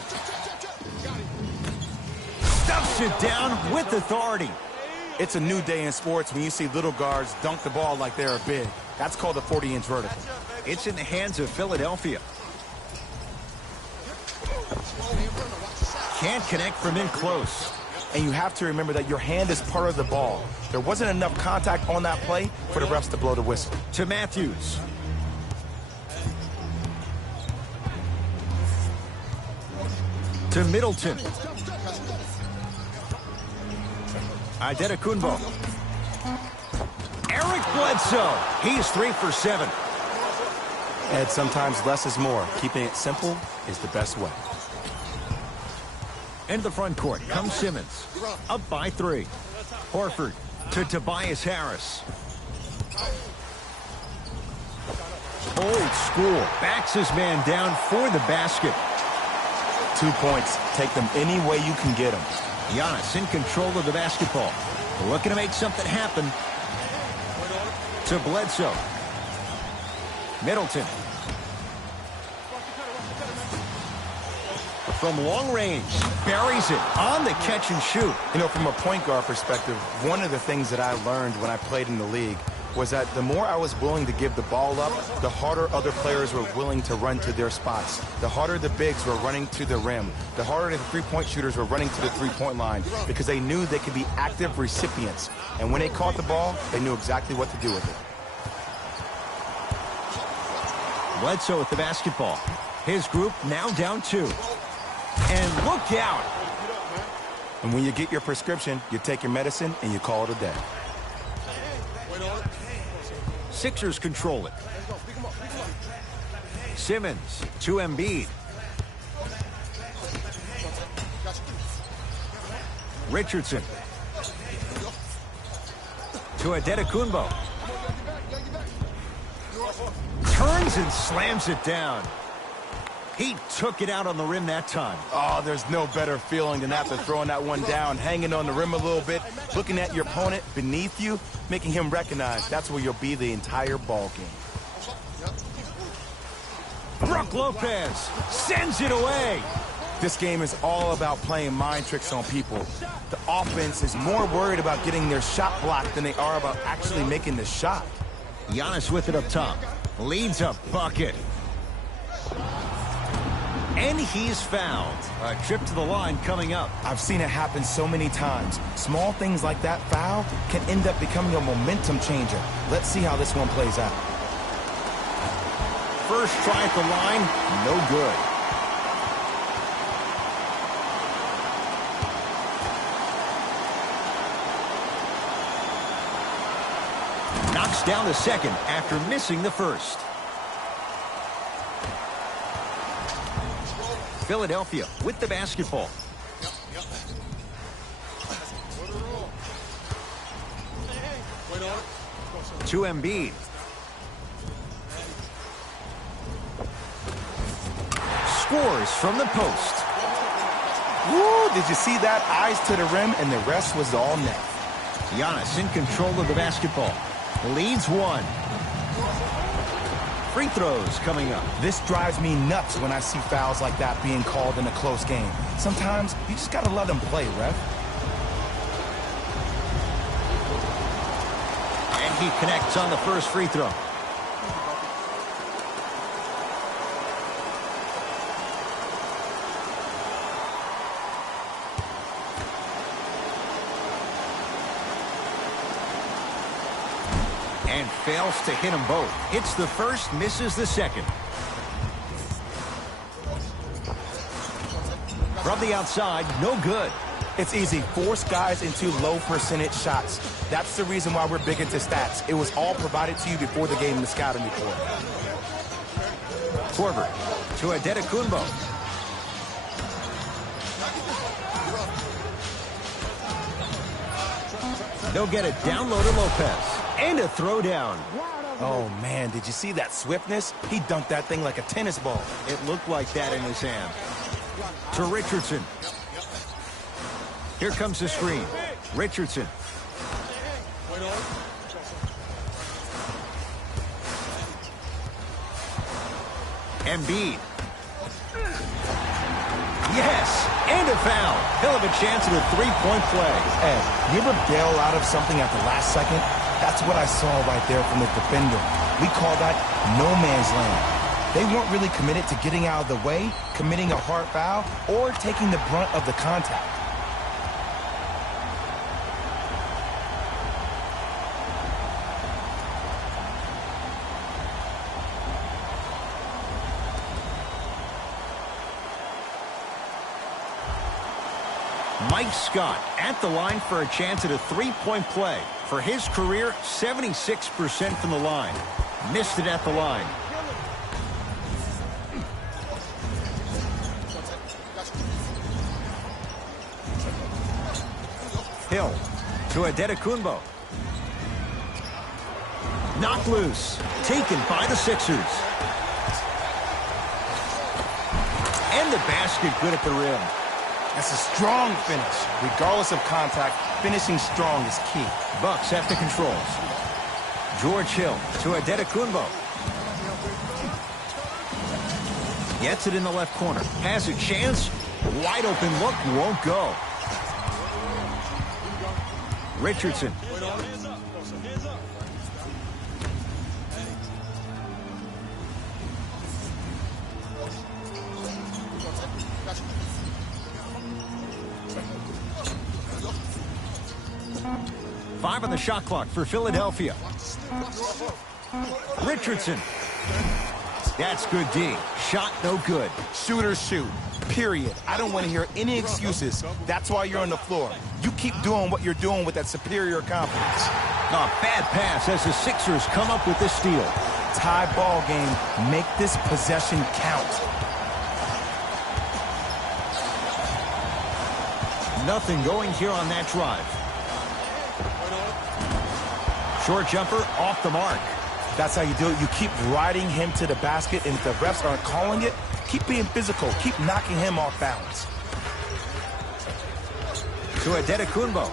Stuffs it down with authority. It's a new day in sports when you see little guards dunk the ball like they're big. That's called a 40-inch vertical. It's in the hands of Philadelphia. Can't connect from in close. And you have to remember that your hand is part of the ball. There wasn't enough contact on that play for the refs to blow the whistle. To Matthews. To Middleton. Adetokunbo. Eric Bledsoe. He's 3 for 7. And sometimes less is more. Keeping it simple is the best way. Into the front court comes Simmons. Up by 3. Horford to Tobias Harris. Old school. Backs his man down for the basket. 2 points. Take them any way you can get them. Giannis in control of the basketball. Looking to make something happen. To Bledsoe. Middleton. From long range. Buries it on the catch and shoot. You know, from a point guard perspective, one of the things that I learned when I played in the league was that the more I was willing to give the ball up, the harder other players were willing to run to their spots. The harder the bigs were running to the rim. The harder the three-point shooters were running to the three-point line because they knew they could be active recipients. And when they caught the ball, they knew exactly what to do with it. Bledsoe with the basketball. His group now down 2. And look out. And when you get your prescription, you take your medicine and you call it a day. Sixers control it. Simmons to Embiid. Richardson to Adetokunbo. Turns and slams it down. He took it out on the rim that time. Oh, there's no better feeling than after throwing that one down, hanging on the rim a little bit, looking at your opponent beneath you, making him recognize that's where you'll be the entire ball game. Brook Lopez sends it away. This game is all about playing mind tricks on people. The offense is more worried about getting their shot blocked than they are about actually making the shot. Giannis with it up top. Leads a bucket. And he's fouled. A trip to the line coming up. I've seen it happen so many times. Small things like that foul can end up becoming a momentum changer. Let's see how this one plays out. First try at the line, no good. Knocks down the second after missing the first. Philadelphia with the basketball. To Embiid. Scores from the post. Woo! Did you see that? Eyes to the rim, and the rest was all net. Giannis in control of the basketball. Leads 1. Free throws coming up. This drives me nuts when I see fouls like that being called in a close game. Sometimes you just got to let them play, ref. And he connects on the first free throw. And fails to hit them both. Hits the first, misses the second. From the outside, no good. It's easy. Force guys into low percentage shots. That's the reason why we're big into stats. It was all provided to you before the game in the scouting report. Korver to Adetokunbo. They'll get it down low to Lopez. And a throwdown. Oh, man, did you see that swiftness? He dunked that thing like a tennis ball. It looked like that in his hand. To Richardson. Here comes the screen. Richardson. Embiid. Yes, and a foul. He'll have a chance at a three-point play. Hey, you ever bail out of something at the last second? That's what I saw right there from the defender. We call that no man's land. They weren't really committed to getting out of the way, committing a hard foul, or taking the brunt of the contact. Mike Scott at the line for a chance at a three-point play. For his career, 76% from the line. Missed it at the line. Hill to Adetokunbo. Knocked loose. Taken by the Sixers. And the basket good at the rim. That's a strong finish. Regardless of contact, finishing strong is key. Bucks have the controls. George Hill to Adetokunbo. Gets it in the left corner. Has a chance. Wide open look. Won't go. Richardson. Five on the shot clock for Philadelphia. Richardson. That's good D. Shot no good. Shooters shoot. Period. I don't want to hear any excuses. That's why you're on the floor. You keep doing what you're doing with that superior confidence. A bad pass as the Sixers come up with the steal. Tie ball game. Make this possession count. Nothing going here on that drive. Short jumper off the mark. That's how you do it. You keep riding him to the basket, and if the refs aren't calling it, keep being physical. Keep knocking him off balance. To Adetokunbo.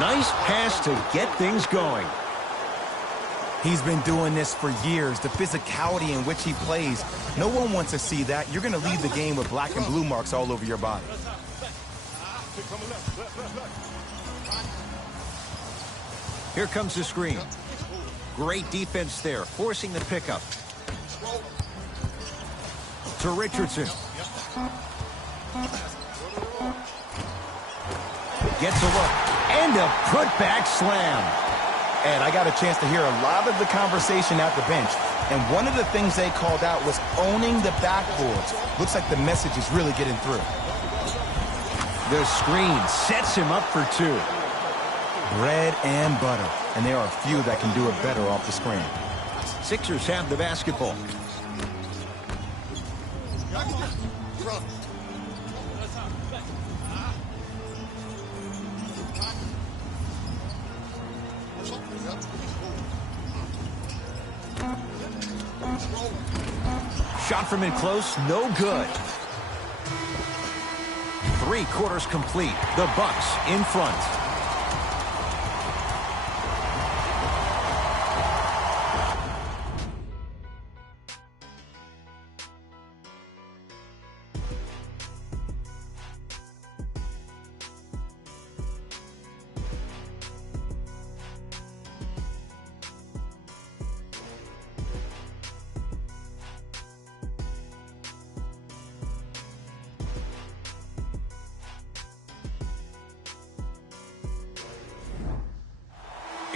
Nice pass to get things going. He's been doing this for years. The physicality in which he plays. No one wants to see that. You're going to leave the game with black and blue marks all over your body. Here comes the screen. Great defense there, forcing the pickup. To Richardson. Gets a look. And a putback slam. And I got a chance to hear a lot of the conversation at the bench. And one of the things they called out was owning the backboards. Looks like the message is really getting through. The screen sets him up for two. Bread and butter. And there are a few that can do it better off the screen. Sixers have the basketball. Shot from in close, no good. 3 quarters complete. The Bucks in front.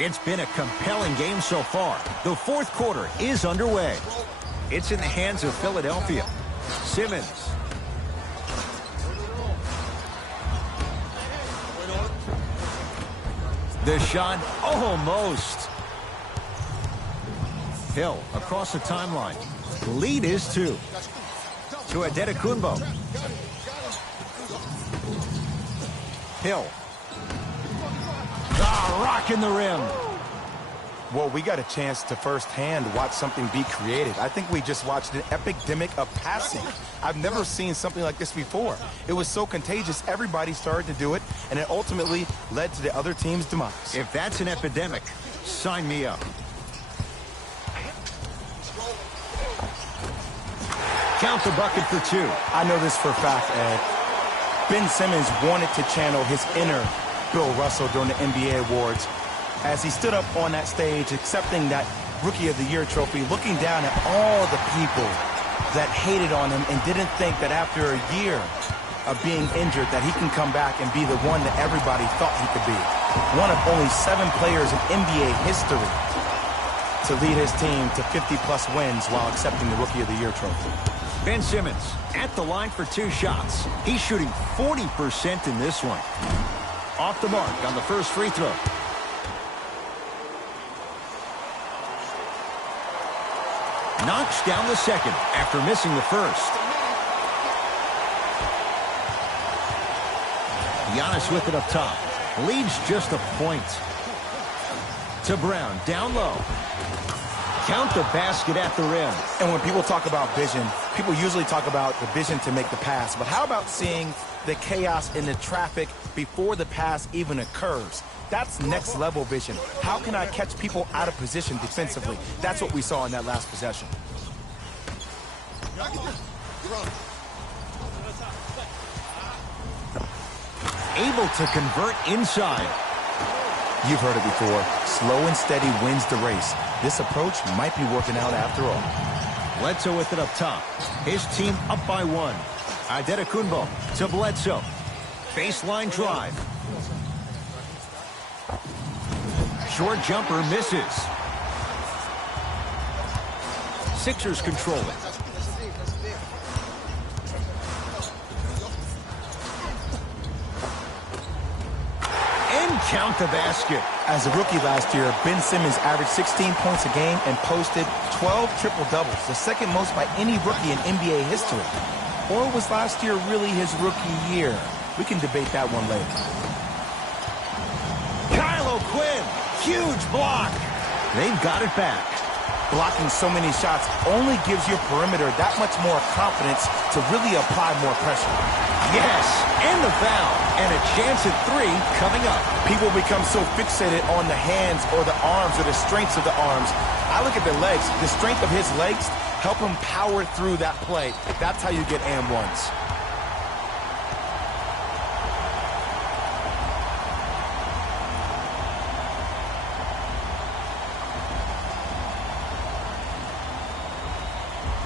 It's been a compelling game so far. The fourth quarter is underway. It's in the hands of Philadelphia. Simmons. The shot, almost. Hill across the timeline. Lead is 2. To Adetokunbo. Hill. Ah, rocking the rim. Well, we got a chance to firsthand watch something be created. I think we just watched an epidemic of passing. I've never seen something like this before. It was so contagious, everybody started to do it, and it ultimately led to the other team's demise. If that's an epidemic, sign me up. Count the bucket for 2. I know this for a fact, Ed. Ben Simmons wanted to channel his inner Bill Russell during the NBA awards as he stood up on that stage accepting that Rookie of the Year trophy, looking down at all the people that hated on him and didn't think that after a year of being injured that he can come back and be the one that everybody thought he could be. One of only 7 players in NBA history to lead his team to 50-plus wins while accepting the Rookie of the Year trophy. Ben Simmons at the line for 2 shots. He's shooting 40% in this one. Off the mark on the first free throw. Knocks down the second after missing the first. Giannis with it up top. Leads just a point. To Brown, down low. Count the basket at the rim. And when people talk about vision, people usually talk about the vision to make the pass. But how about seeing the chaos in the traffic before the pass even occurs? That's next level vision. How can I catch people out of position defensively? That's what we saw in that last possession. Able to convert inside. You've heard it before. Slow and steady wins the race. This approach might be working out after all. Bledsoe with it up top. His team up by 1. Antetokounmpo to Bledsoe. Baseline drive. Short jumper misses. Sixers control it. And count the basket. As a rookie last year, Ben Simmons averaged 16 points a game and posted 12 triple-doubles, the second most by any rookie in NBA history. Or was last year really his rookie year? We can debate that one later. Kyle O'Quinn, huge block. They've got it back. Blocking so many shots only gives your perimeter that much more confidence to really apply more pressure. Yes, and the foul, and a chance at 3 coming up. People become so fixated on the hands or the arms or the strengths of the arms. I look at the legs. The strength of his legs help him power through that play. That's how you get and ones.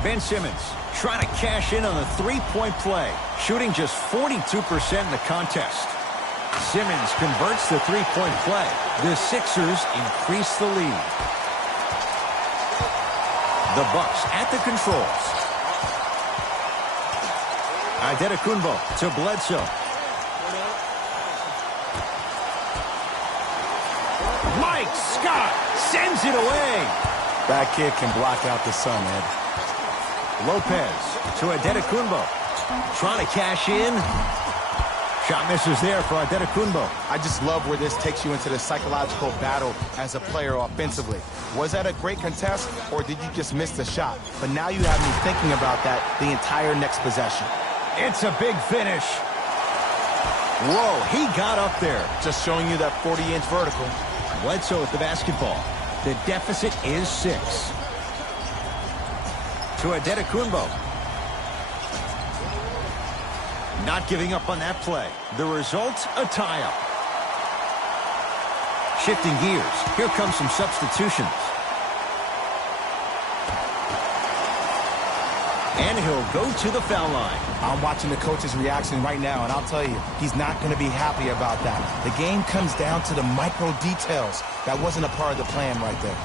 Ben Simmons trying to cash in on the 3-point play, shooting just 42% in the contest. Simmons converts the 3-point play. The Sixers increase the lead. The Bucks at the controls. Antetokounmpo to Bledsoe. Mike Scott sends it away. That kid can block out the sun, Ed. Lopez to Antetokounmpo. Trying to cash in. Shot misses there for Antetokounmpo. I just love where this takes you into the psychological battle as a player offensively. Was that a great contest, or did you just miss the shot? But now you have me thinking about that the entire next possession. It's a big finish. Whoa, he got up there. Just showing you that 40-inch vertical. Bledsoe with the basketball. The deficit is 6. To Antetokounmpo. Not giving up on that play. The result, a tie-up. Shifting gears. Here comes some substitutions. And he'll go to the foul line. I'm watching the coach's reaction right now, and I'll tell you, he's not going to be happy about that. The game comes down to the micro details. That wasn't a part of the plan right there.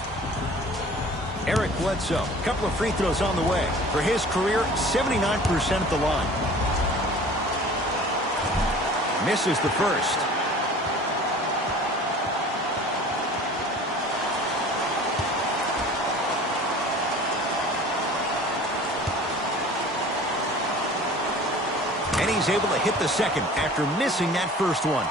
Eric Bledsoe, a couple of free throws on the way. For his career, 79% at the line. Misses the first. And he's able to hit the second after missing that first one.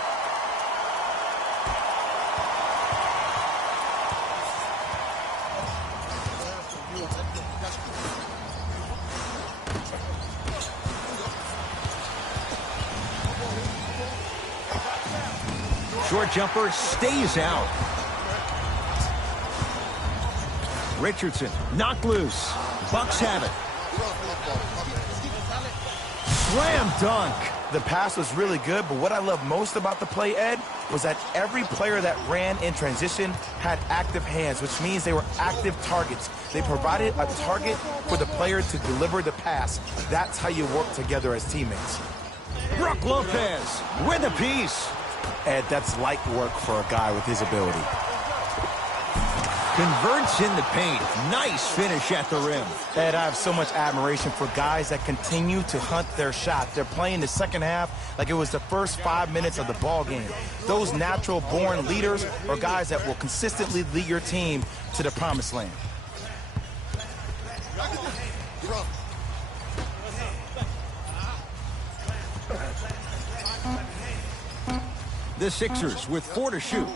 Short jumper stays out. Richardson knocked loose. Bucks have it. Slam dunk. The pass was really good, but what I love most about the play, Ed, was that every player that ran in transition had active hands, which means they were active targets. They provided a target for the player to deliver the pass. That's how you work together as teammates. Brook Lopez with a piece. Ed, that's light work for a guy with his ability. Converts in the paint. Nice finish at the rim. Ed, I have so much admiration for guys that continue to hunt their shot. They're playing the second half like it was the first 5 minutes of the ball game. Those natural-born leaders are guys that will consistently lead your team to the promised land. The Sixers with 4 to shoot.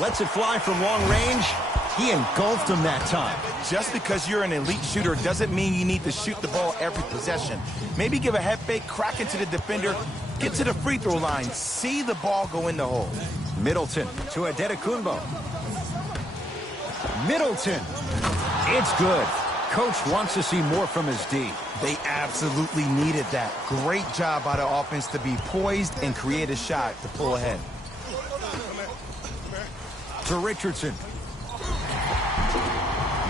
Lets it fly from long range. He engulfed him that time. Just because you're an elite shooter doesn't mean you need to shoot the ball every possession. Maybe give a head fake, crack into the defender, get to the free throw line, see the ball go in the hole. Middleton to Adetokunbo. Middleton. It's good. Coach wants to see more from his D. They absolutely needed that. Great job by the offense to be poised and create a shot to pull ahead. To Richardson.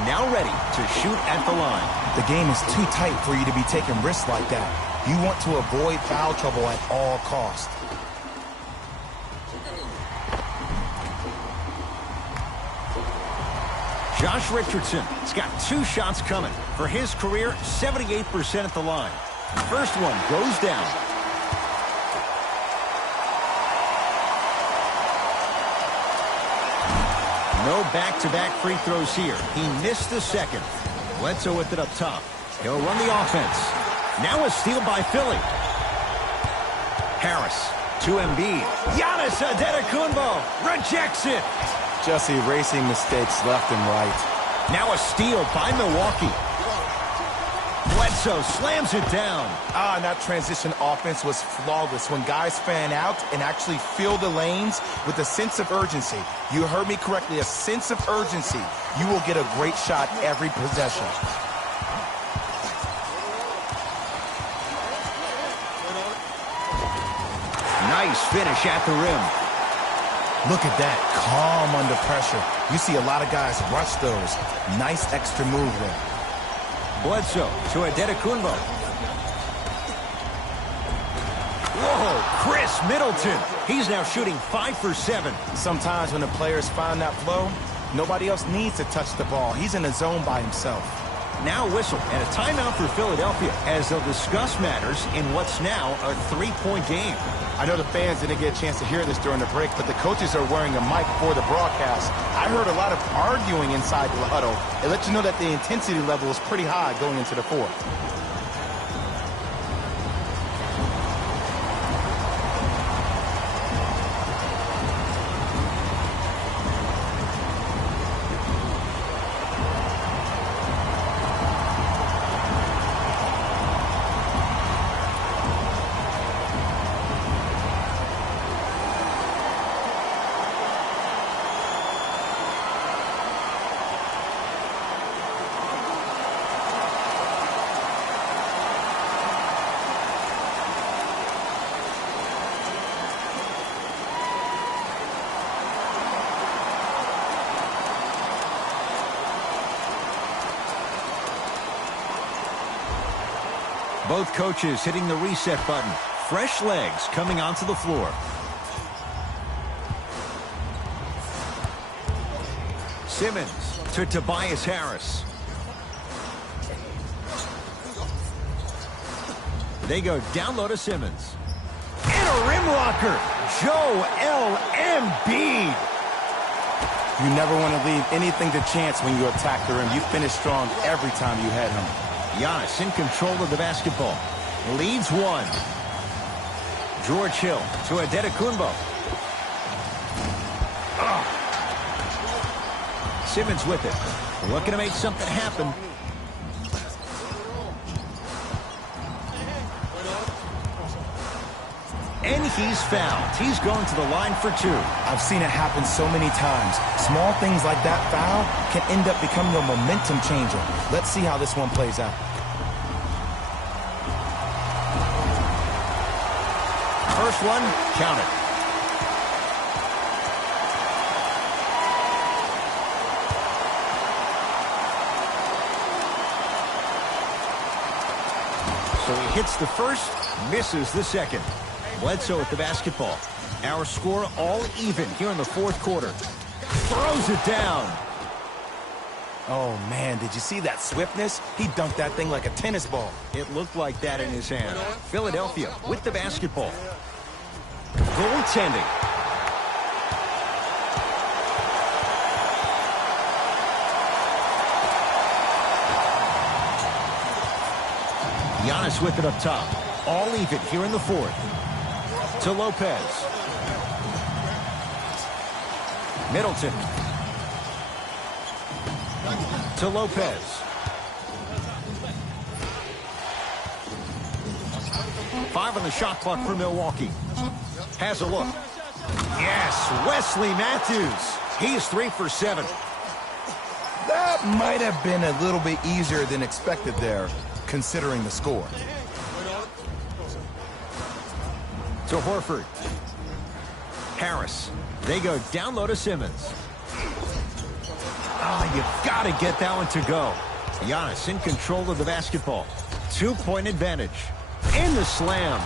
Now ready to shoot at the line. The game is too tight for you to be taking risks like that. You want to avoid foul trouble at all costs. Josh Richardson has got 2 shots coming. For his career, 78% at the line. First one goes down. No back-to-back free throws here. He missed the second. Bledsoe with it up top. He'll run the offense. Now a steal by Philly. Harris to Embiid. Giannis Antetokounmpo rejects it. Just erasing mistakes left and right. Now a steal by Milwaukee. Bledsoe slams it down. And that transition offense was flawless when guys fan out and actually fill the lanes with a sense of urgency. You heard me correctly, a sense of urgency. You will get a great shot every possession. Nice finish at the rim. Look at that, calm under pressure. You see a lot of guys rush those. Nice extra move there. Bledsoe to Adetokunbo. Whoa, Chris Middleton. He's now shooting 5 for 7. Sometimes when the players find that flow, nobody else needs to touch the ball. He's in a zone by himself. Now a whistle and a timeout for Philadelphia as they'll discuss matters in what's now a 3-point game. I know the fans didn't get a chance to hear this during the break, but the coaches are wearing a mic for the broadcast. I heard a lot of arguing inside the huddle. It lets you know that the intensity level is pretty high going into the fourth. Both coaches hitting the reset button. Fresh legs coming onto the floor. Simmons to Tobias Harris. They go down low to Simmons. And a rim blocker. Joel Embiid. You never want to leave anything to chance when you attack the rim. You finish strong every time you head home. Giannis in control of the basketball. Leads 1. George Hill to Adetokunbo. Simmons with it. Looking to make something happen. And he's fouled. He's going to the line for 2. I've seen it happen so many times. Small things like that foul can end up becoming a momentum changer. Let's see how this one plays out. First one, count it. So he hits the first, misses the second. Bledsoe with the basketball. Our score all even here in the fourth quarter. Throws it down. Oh, man, did you see that swiftness? He dunked that thing like a tennis ball. It looked like that in his hand. Philadelphia with the basketball. Goaltending. Giannis with it up top. All even here in the fourth. To Lopez. Middleton. To Lopez. 5 on the shot clock for Milwaukee. Has a look. Yes, Wesley Matthews. He's 3 for 7. That might have been a little bit easier than expected there, considering the score. To Horford. Harris. They go down low to Simmons. Oh, you've got to get that one to go. Giannis in control of the basketball. 2-point advantage. In the slam.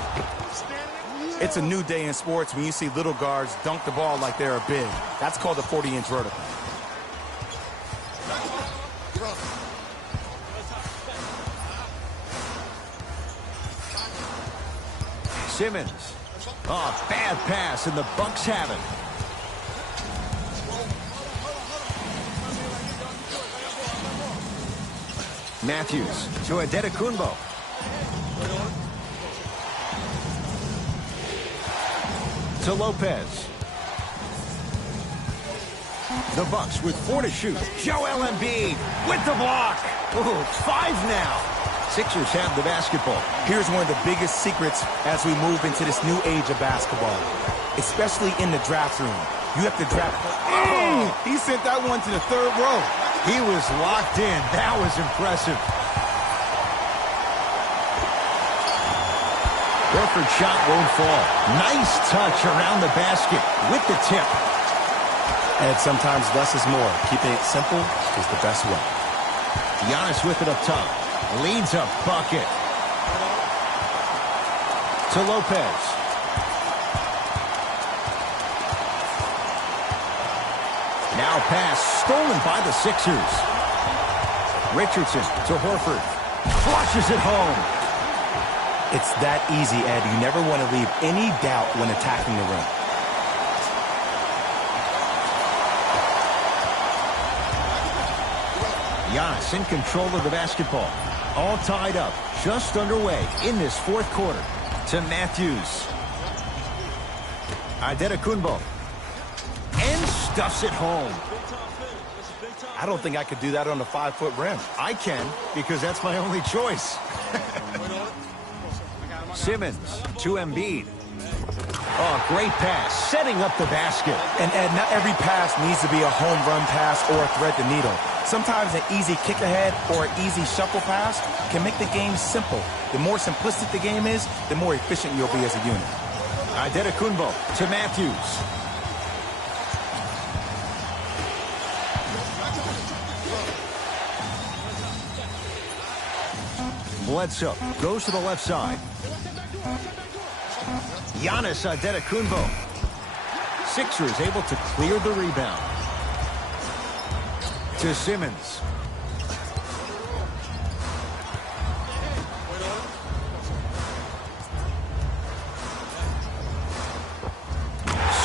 It's a new day in sports when you see little guards dunk the ball like they're big. That's called a 40-inch vertical. Simmons. Oh, bad pass, and the Bucks have it. Matthews to Antetokounmpo. To Lopez. The Bucks with 4 to shoot. Joel Embiid with the block. Ooh, 5 now. Sixers have the basketball. Here's one of the biggest secrets as we move into this new age of basketball, especially in the draft room. You have to draft. Oh, he sent that one to the 3rd row. He was locked in. That was impressive. Horford's shot won't fall. Nice touch around the basket with the tip. And sometimes less is more. Keeping it simple is the best way. Giannis with it up top. Leads a bucket. To Lopez. Now pass stolen by the Sixers. Richardson to Horford. Flushes it home. It's that easy, Ed. You never want to leave any doubt when attacking the rim. Giannis in control of the basketball. All tied up, just underway in this fourth quarter. To Matthews. Antetokounmpo. And stuffs it home. I don't think I could do that on a 5-foot rim. I can, because that's my only choice. Simmons to Embiid. Oh, great pass, setting up the basket. And Ed, not every pass needs to be a home run pass or thread the needle. Sometimes an easy kick ahead or an easy shuffle pass can make the game simple. The more simplistic the game is, the more efficient you'll be as a unit. Antetokounmpo to Matthews. Bledsoe goes to the left side. Giannis Antetokounmpo. Sixers able to clear the rebound. To Simmons.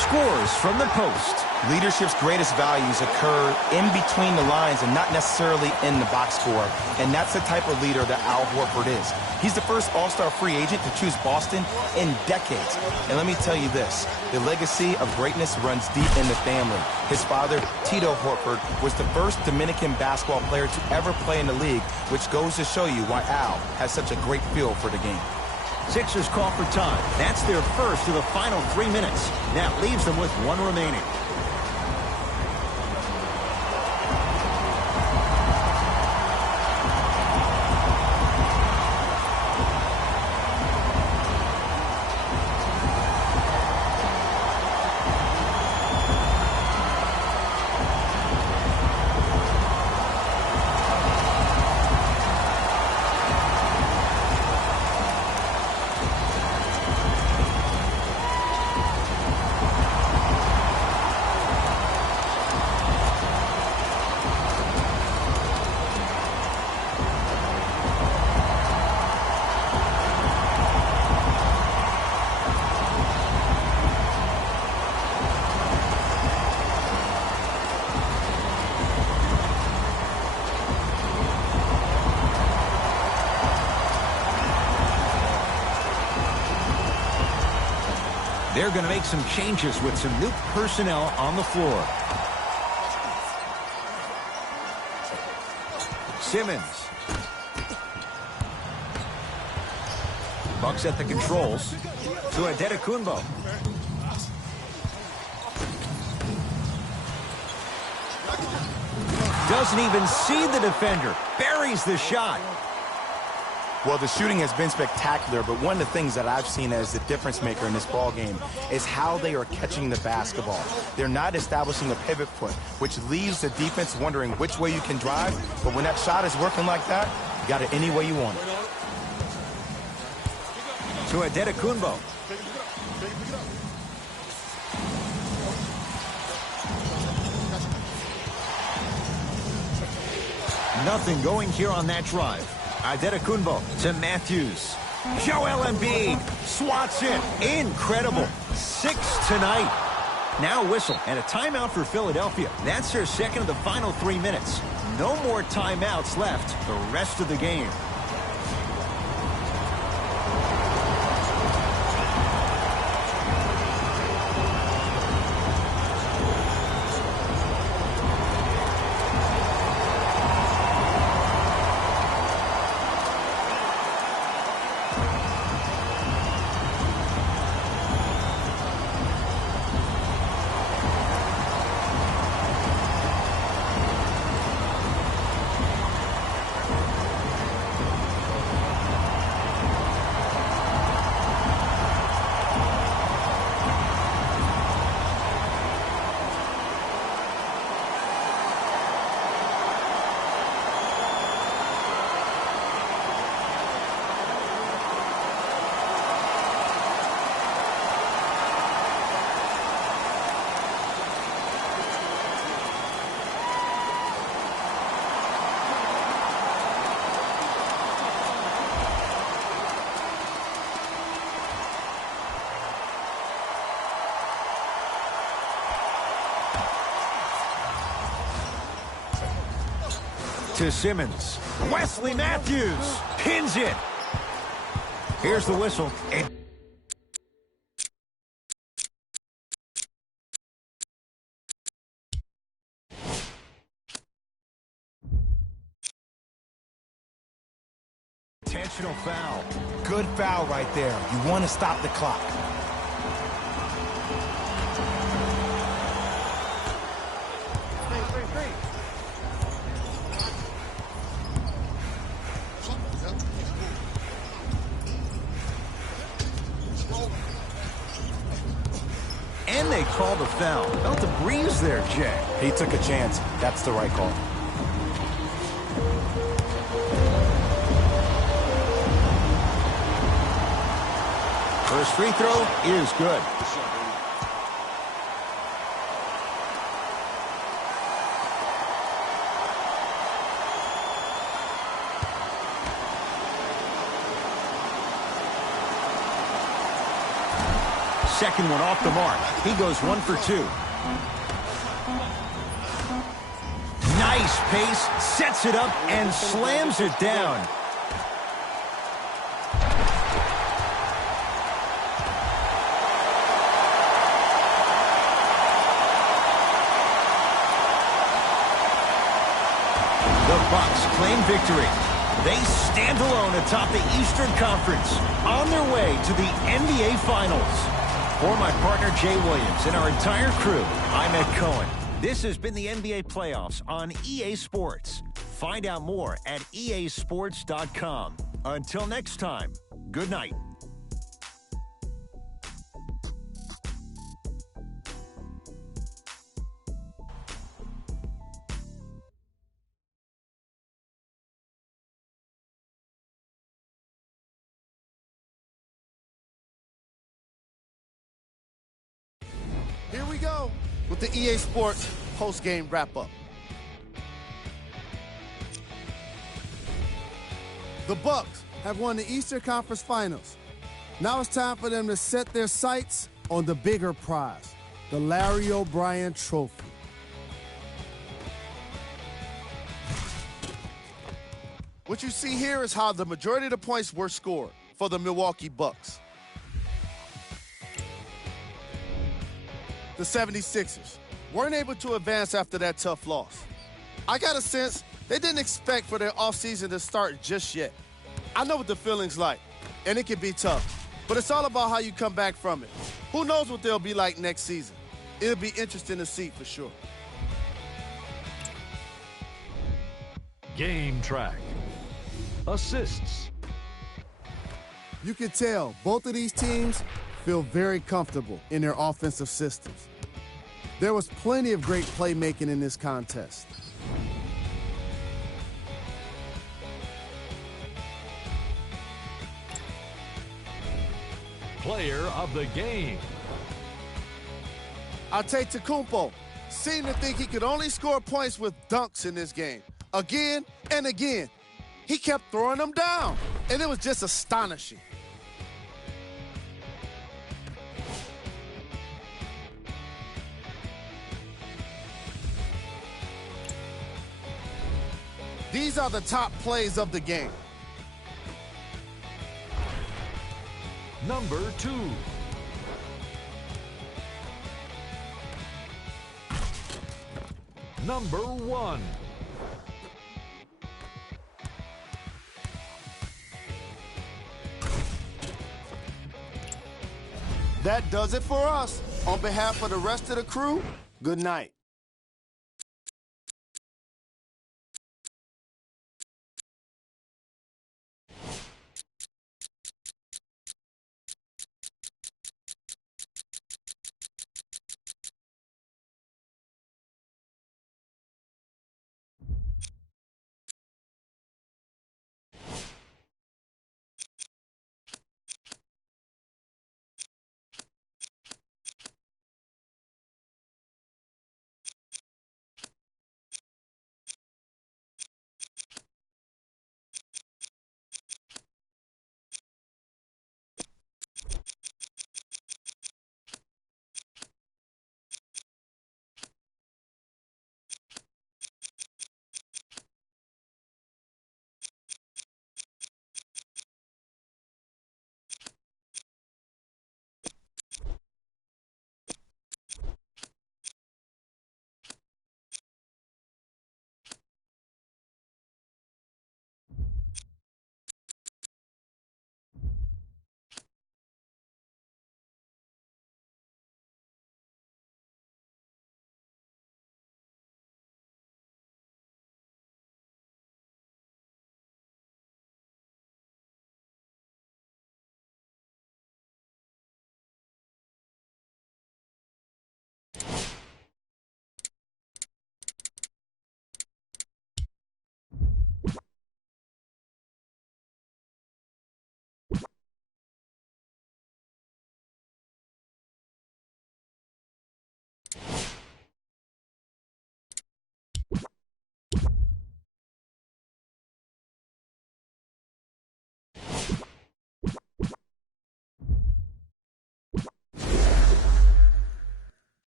Scores from the post. Leadership's greatest values occur in between the lines and not necessarily in the box score. And that's the type of leader that Al Horford is. He's the first all-star free agent to choose Boston in decades. And let me tell you this, the legacy of greatness runs deep in the family. His father, Tito Horford, was the first Dominican basketball player to ever play in the league, which goes to show you why Al has such a great feel for the game. Sixers call for time. That's their first of the final 3 minutes. That leaves them with one remaining. They're going to make some changes with some new personnel on the floor. Simmons. Bucks at the controls. To Antetokounmpo. Doesn't even see the defender. Buries the shot. Well, the shooting has been spectacular, but one of the things that I've seen as the difference maker in this ball game is how they are catching the basketball. They're not establishing a pivot foot, which leaves the defense wondering which way you can drive, but when that shot is working like that, you got it any way you want it. To Antetokounmpo. Nothing going here on that drive. Antetokounmpo to Matthews. Joel Embiid swats it. Incredible. 6 tonight. Now whistle and a timeout for Philadelphia. That's their second of the final 3 minutes. No more timeouts left the rest of the game. To Simmons. Wesley Matthews pins it. Here's the whistle. Intentional foul. Good foul right there. You want to stop the clock. And they called a foul. Felt the breeze there, Jay. He took a chance. That's the right call. First free throw is good. Second one off the mark. He goes 1 for 2. Nice pace, sets it up, and slams it down. The Bucks claim victory. They stand alone atop the Eastern Conference on their way to the NBA Finals. For my partner Jay Williams and our entire crew, I'm Ed Cohen. This has been the NBA Playoffs on EA Sports. Find out more at easports.com. Until next time, good night. Here we go with the EA Sports post-game wrap-up. The Bucks have won the Eastern Conference Finals. Now it's time for them to set their sights on the bigger prize, the Larry O'Brien Trophy. What you see here is how the majority of the points were scored for the Milwaukee Bucks. The 76ers weren't able to advance after that tough loss. I got a sense they didn't expect for their offseason to start just yet. I know what the feeling's like, and it can be tough, but it's all about how you come back from it. Who knows what they'll be like next season? It'll be interesting to see for sure. Game track. Assists. You can tell both of these teams feel very comfortable in their offensive systems. There was plenty of great playmaking in this contest. Player of the game. Antetokounmpo seemed to think he could only score points with dunks in this game. Again and again, he kept throwing them down, and it was just astonishing. These are the top plays of the game. Number 2. Number 1. That does it for us. On behalf of the rest of the crew, good night.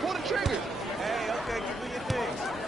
Pull the trigger. Hey, okay, keep doing your things.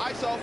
ISO.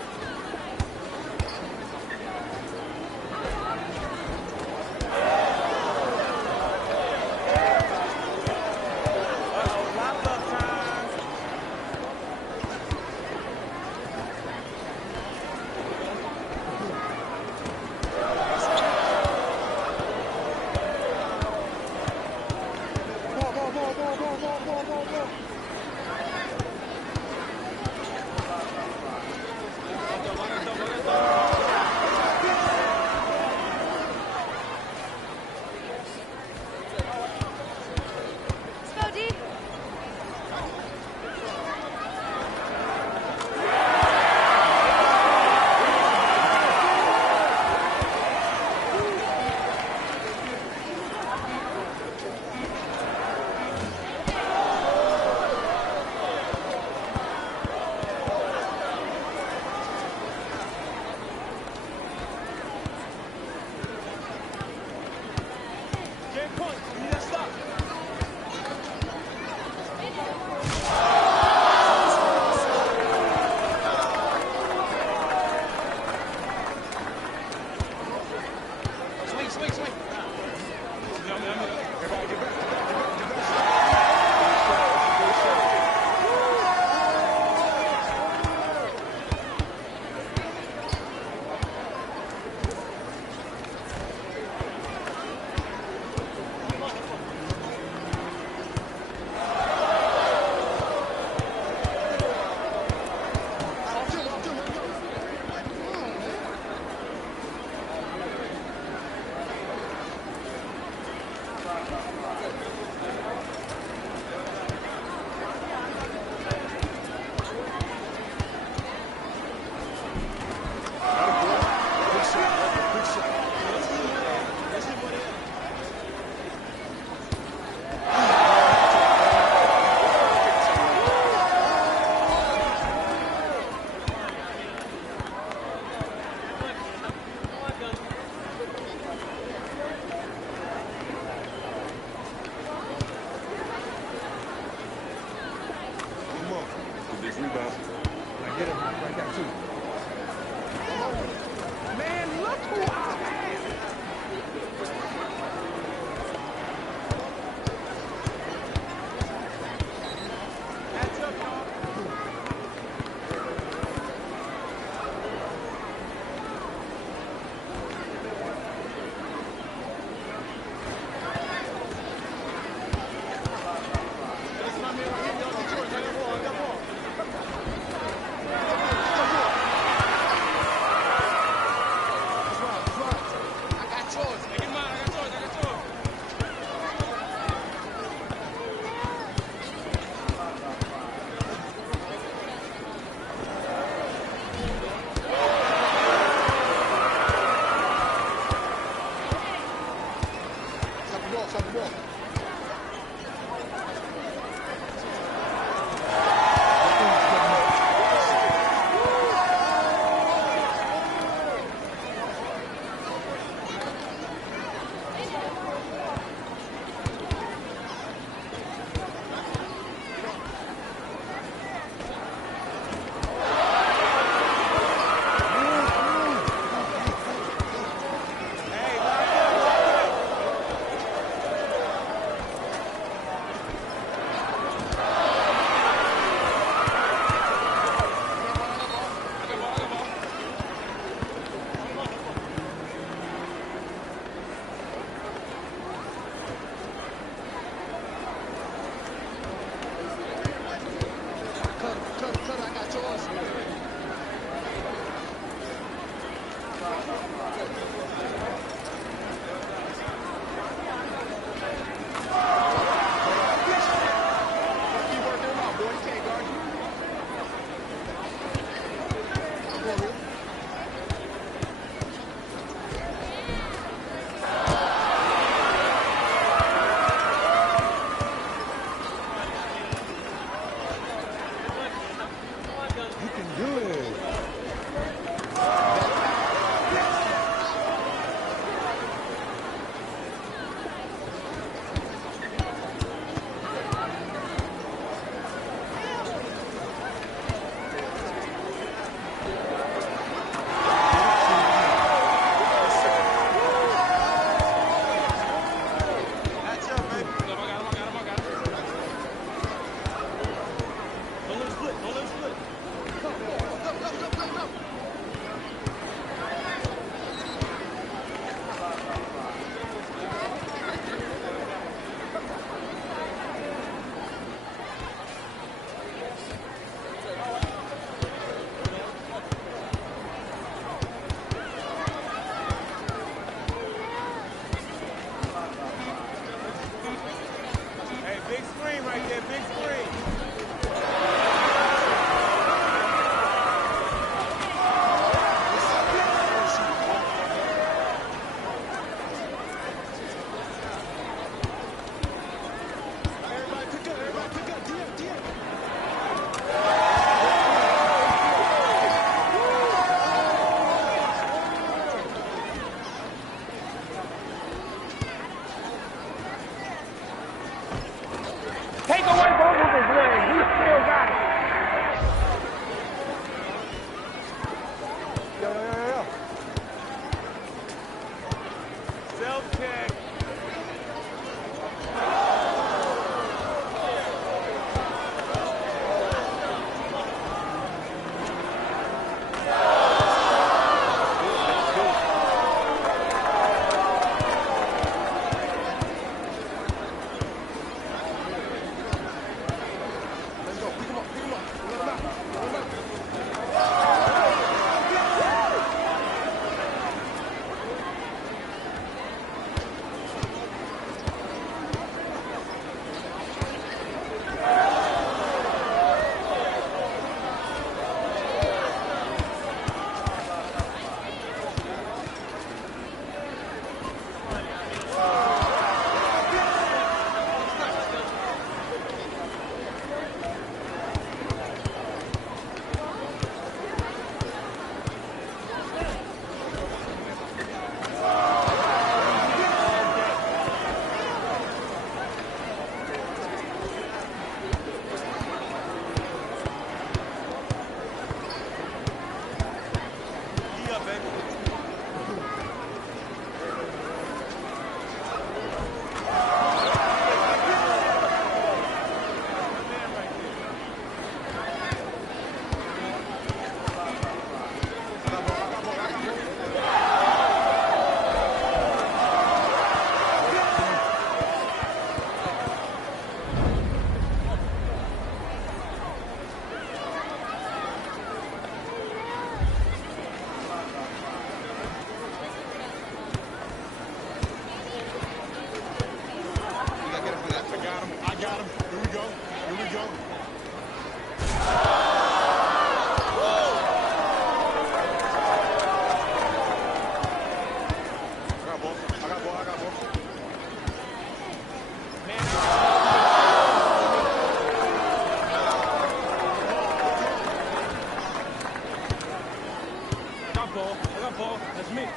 got ball. I got ball. That's me.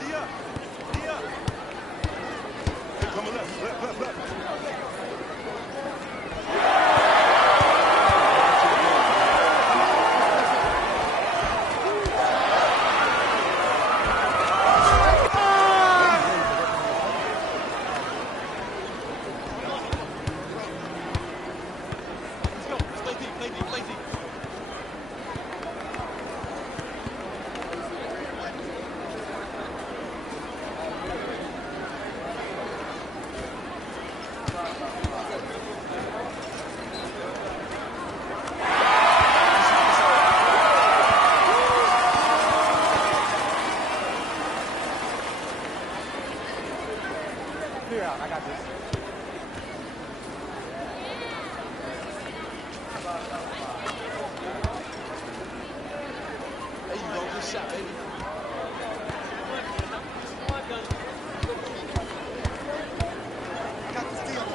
D up. D up. Hey, coming left. Left, left, left. Clear out. I got this. There you go. Good shot, baby. I got the steal.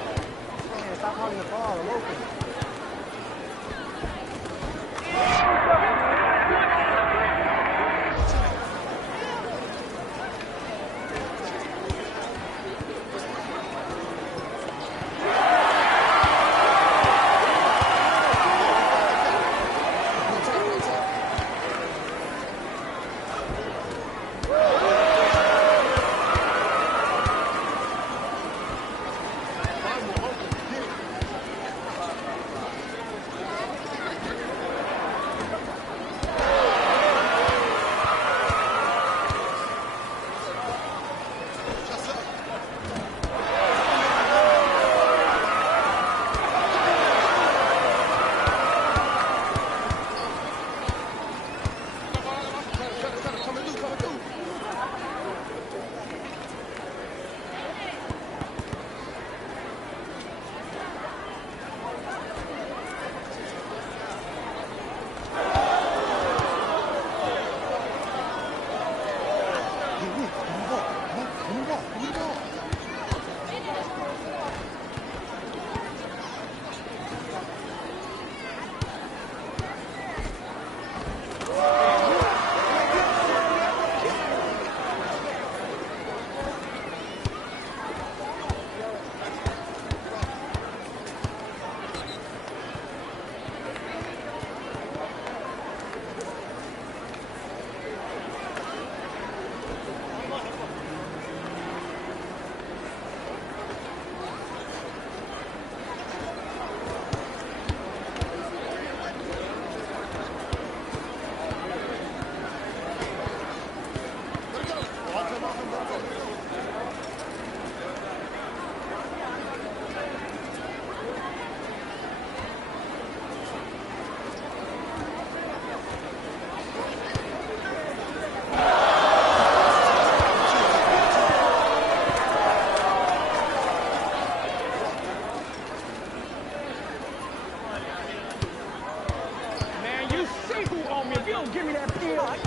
Man, stop holding the ball. I'm open. Give me that field. Watch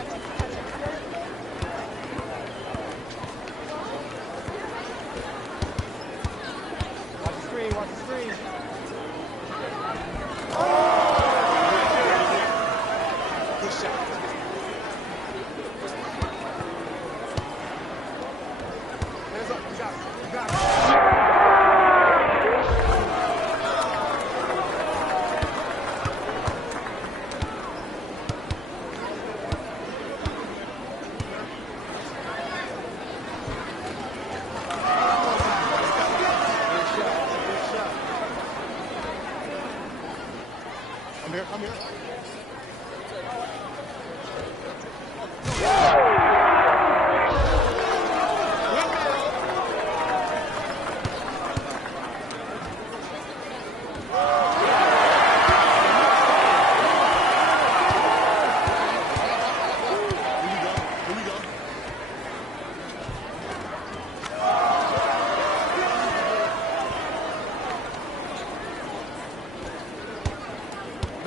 the screen, watch the screen. Good shot. Hands up. You got it. You got it. Come here.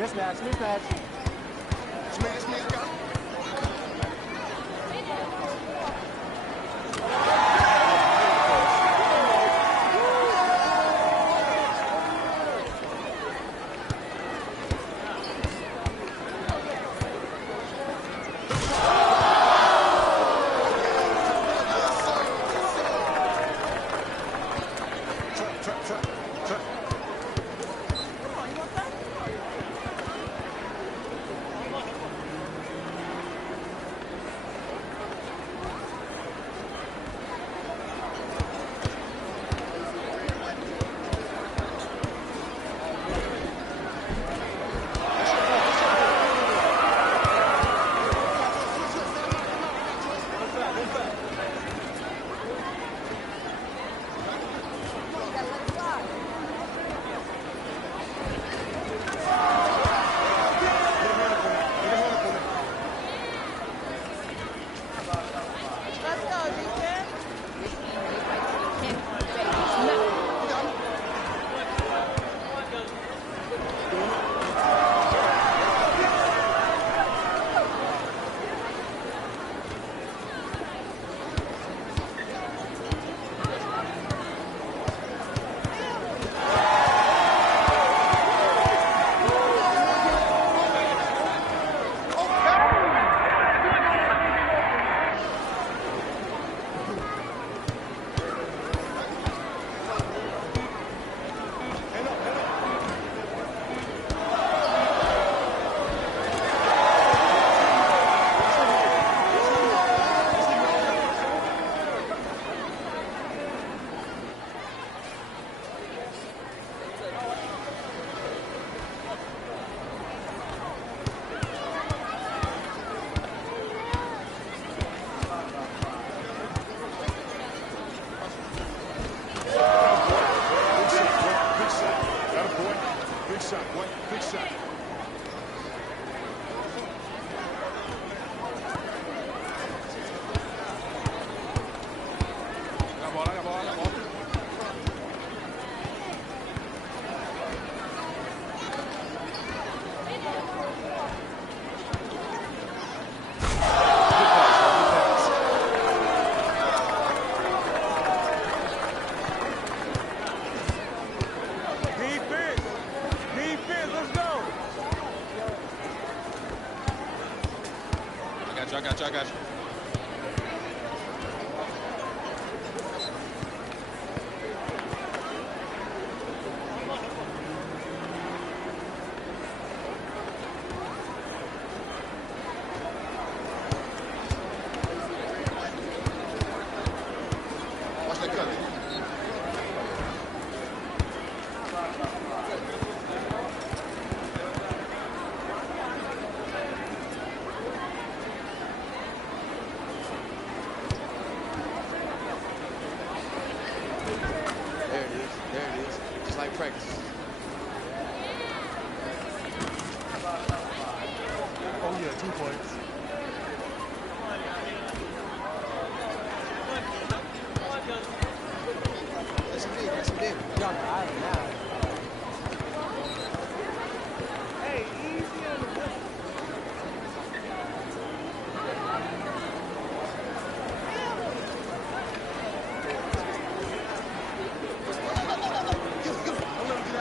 Mismatch. Smash, go. I got you. Watch that cut. There it is. Just like practice. Oh, yeah, 2 points. That's some big. Y'all got it now. Hey, easy on the whistle. Don't let him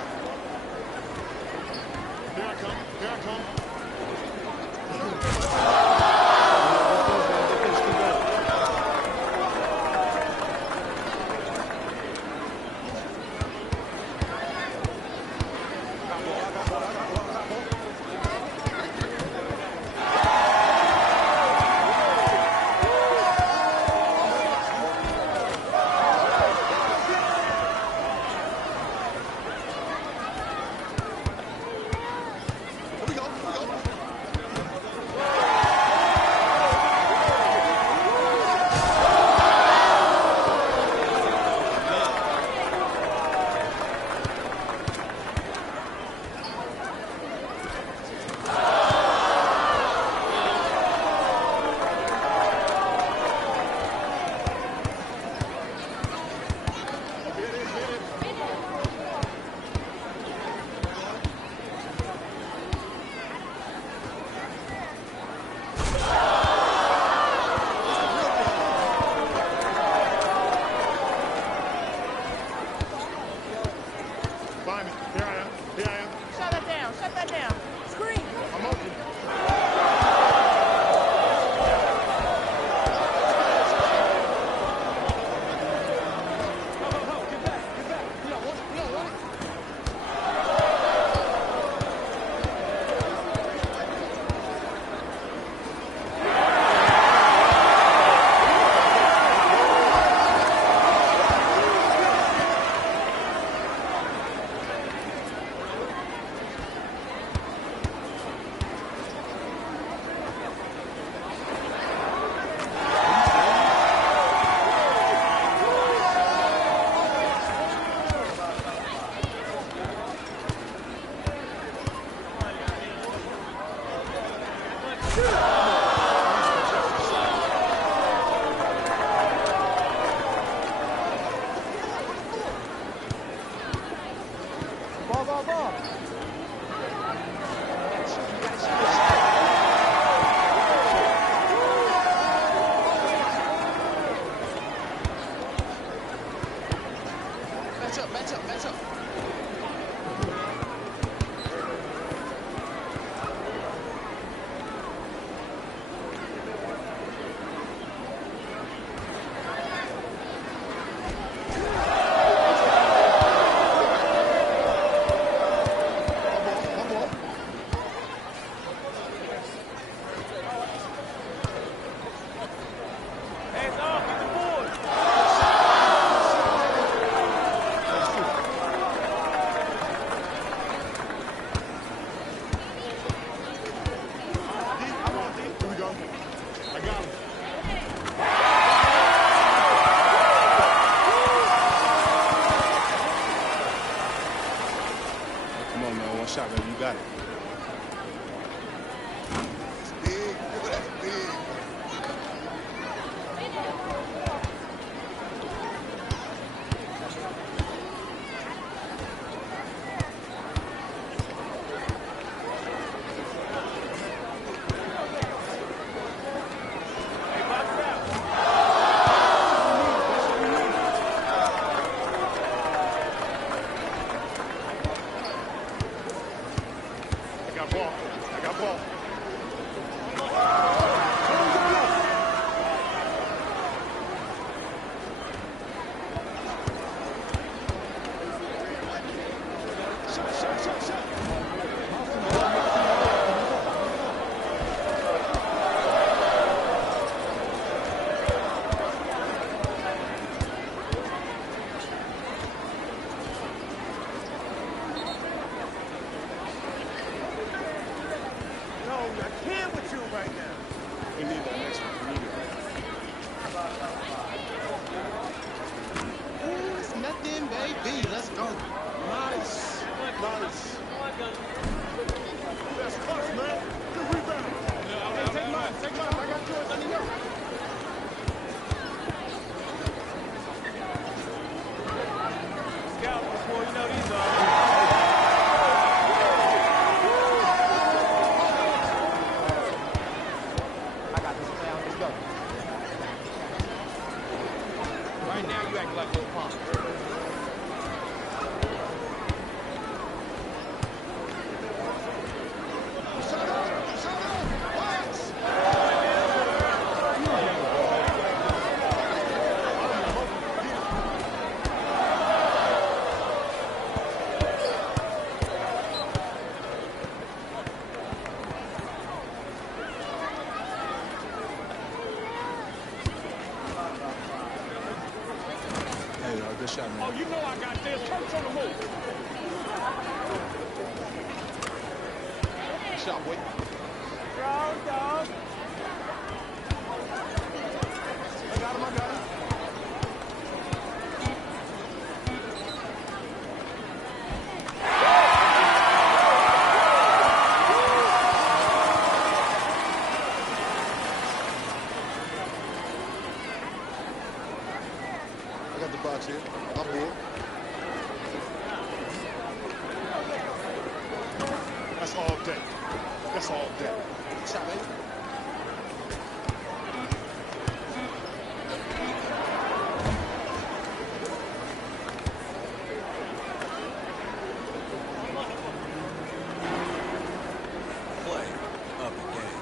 We need that next one. We need it. Ooh, it's nothing, baby. Let's go. Nice. Nice. That's clutch, man. Good rebound. Hey, take mine. Take mine. I got yours. I need yours. Scout before you know these are. I got this play out. Let's go. Right now, you act like Lil Pump. Hey, good shot, man. Oh, you know I got this. Church on the move. Good shot, boy. Strong dog. I got him. I got him. I got the box here. I'm bored. That's all day. That's all day. Good shot, baby. Play of the game.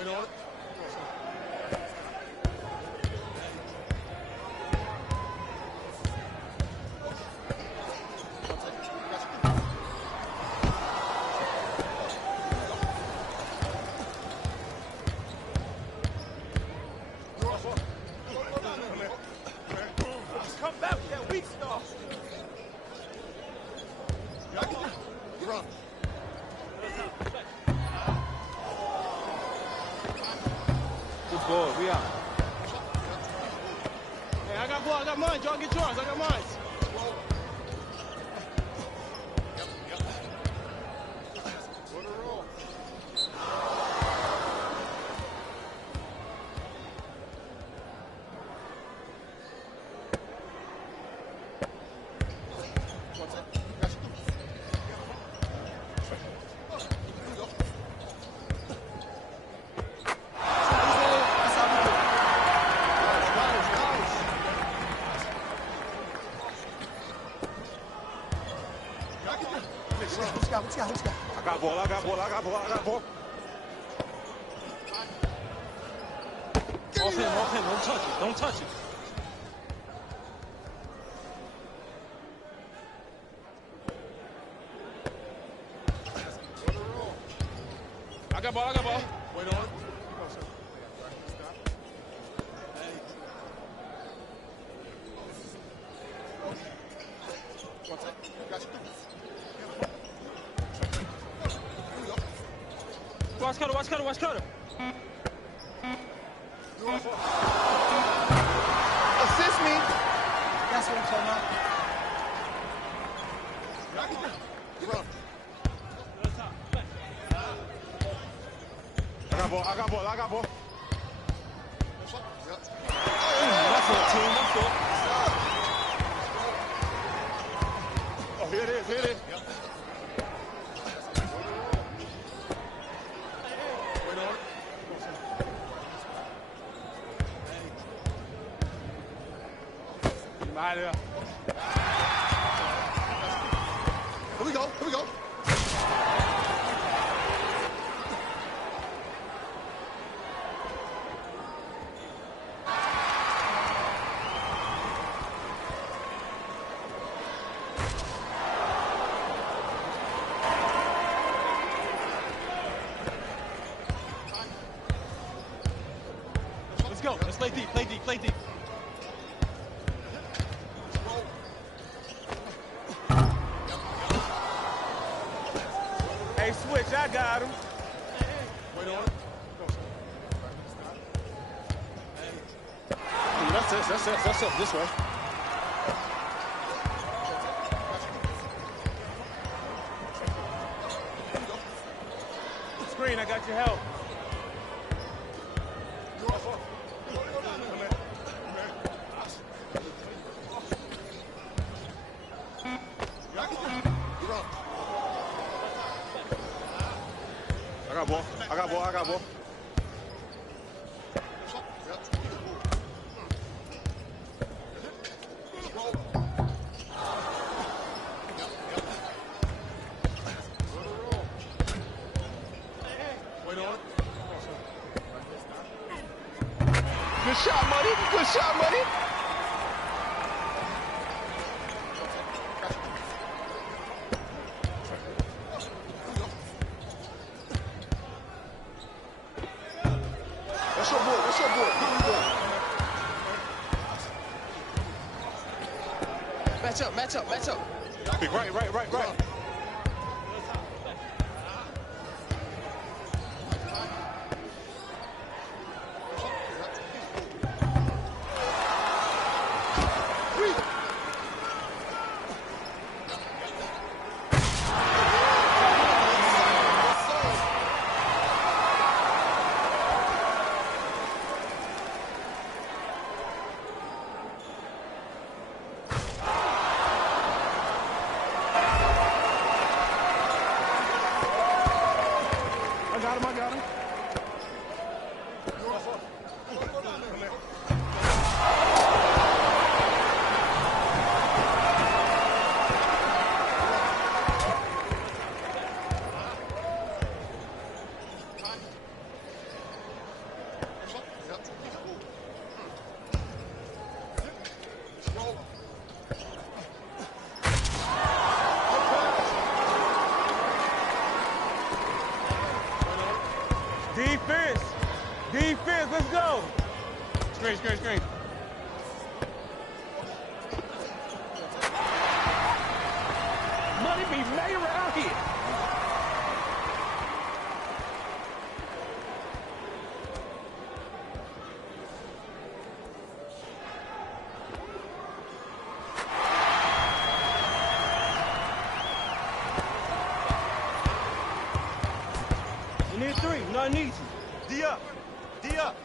Wait on it. Come back with that weak stuff. Run. Good ball. We out. Hey, I got ball. I got mine. Y'all get yours. I got mine. I got ball. I got ball. I got ball. I got ball. Off him. Don't touch it. Don't touch it. I got ball. I got ball. Wait on it. Watch cutter. Watch cutter. Watch cutter. Assist me. That's what I'm talking about. Run. I got ball. I got ball. I got ball. That's it, team. That's it. Oh, here it is. Here it is. Wait on it. Get him out of there. Here we go. Here we go. Let's go. Let's play deep. Play deep. Play deep. Hey, switch. I got him. Wait on it. That's it. That's it. That's it. This way. Screen. I got your help. I got ball. I got ball. I got ball. Wait on it. Good shot, Money. Good shot, Money. That's your boy. That's your boy. Here we go. Match up. Match up. Match up. Big right, right, right, right. I got him. Defense. Defense, let's go. Screen, screen, screen. Money be made around here. You need three, nothing easy. D up. D up.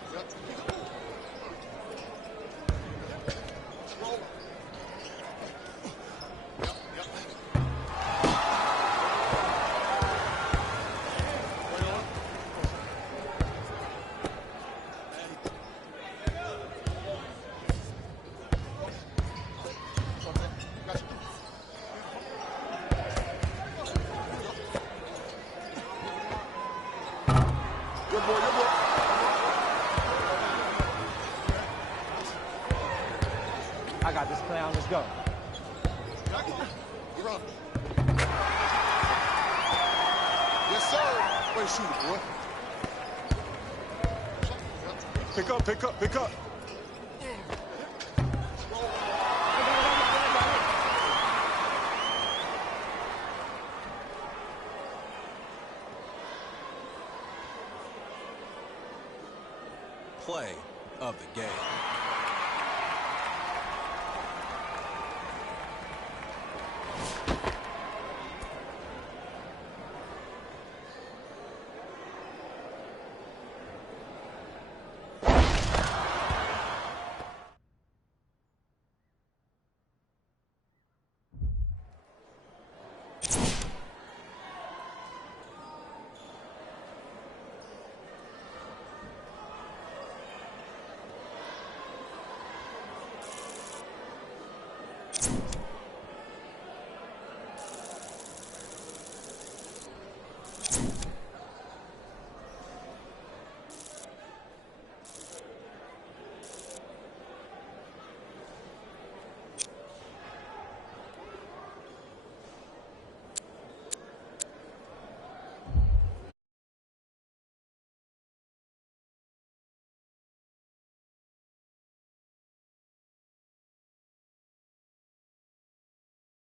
I got this clown, let's go. You're on. Yes, sir. Way to shoot it, boy. Pick up, pick up, pick up. Play of the game.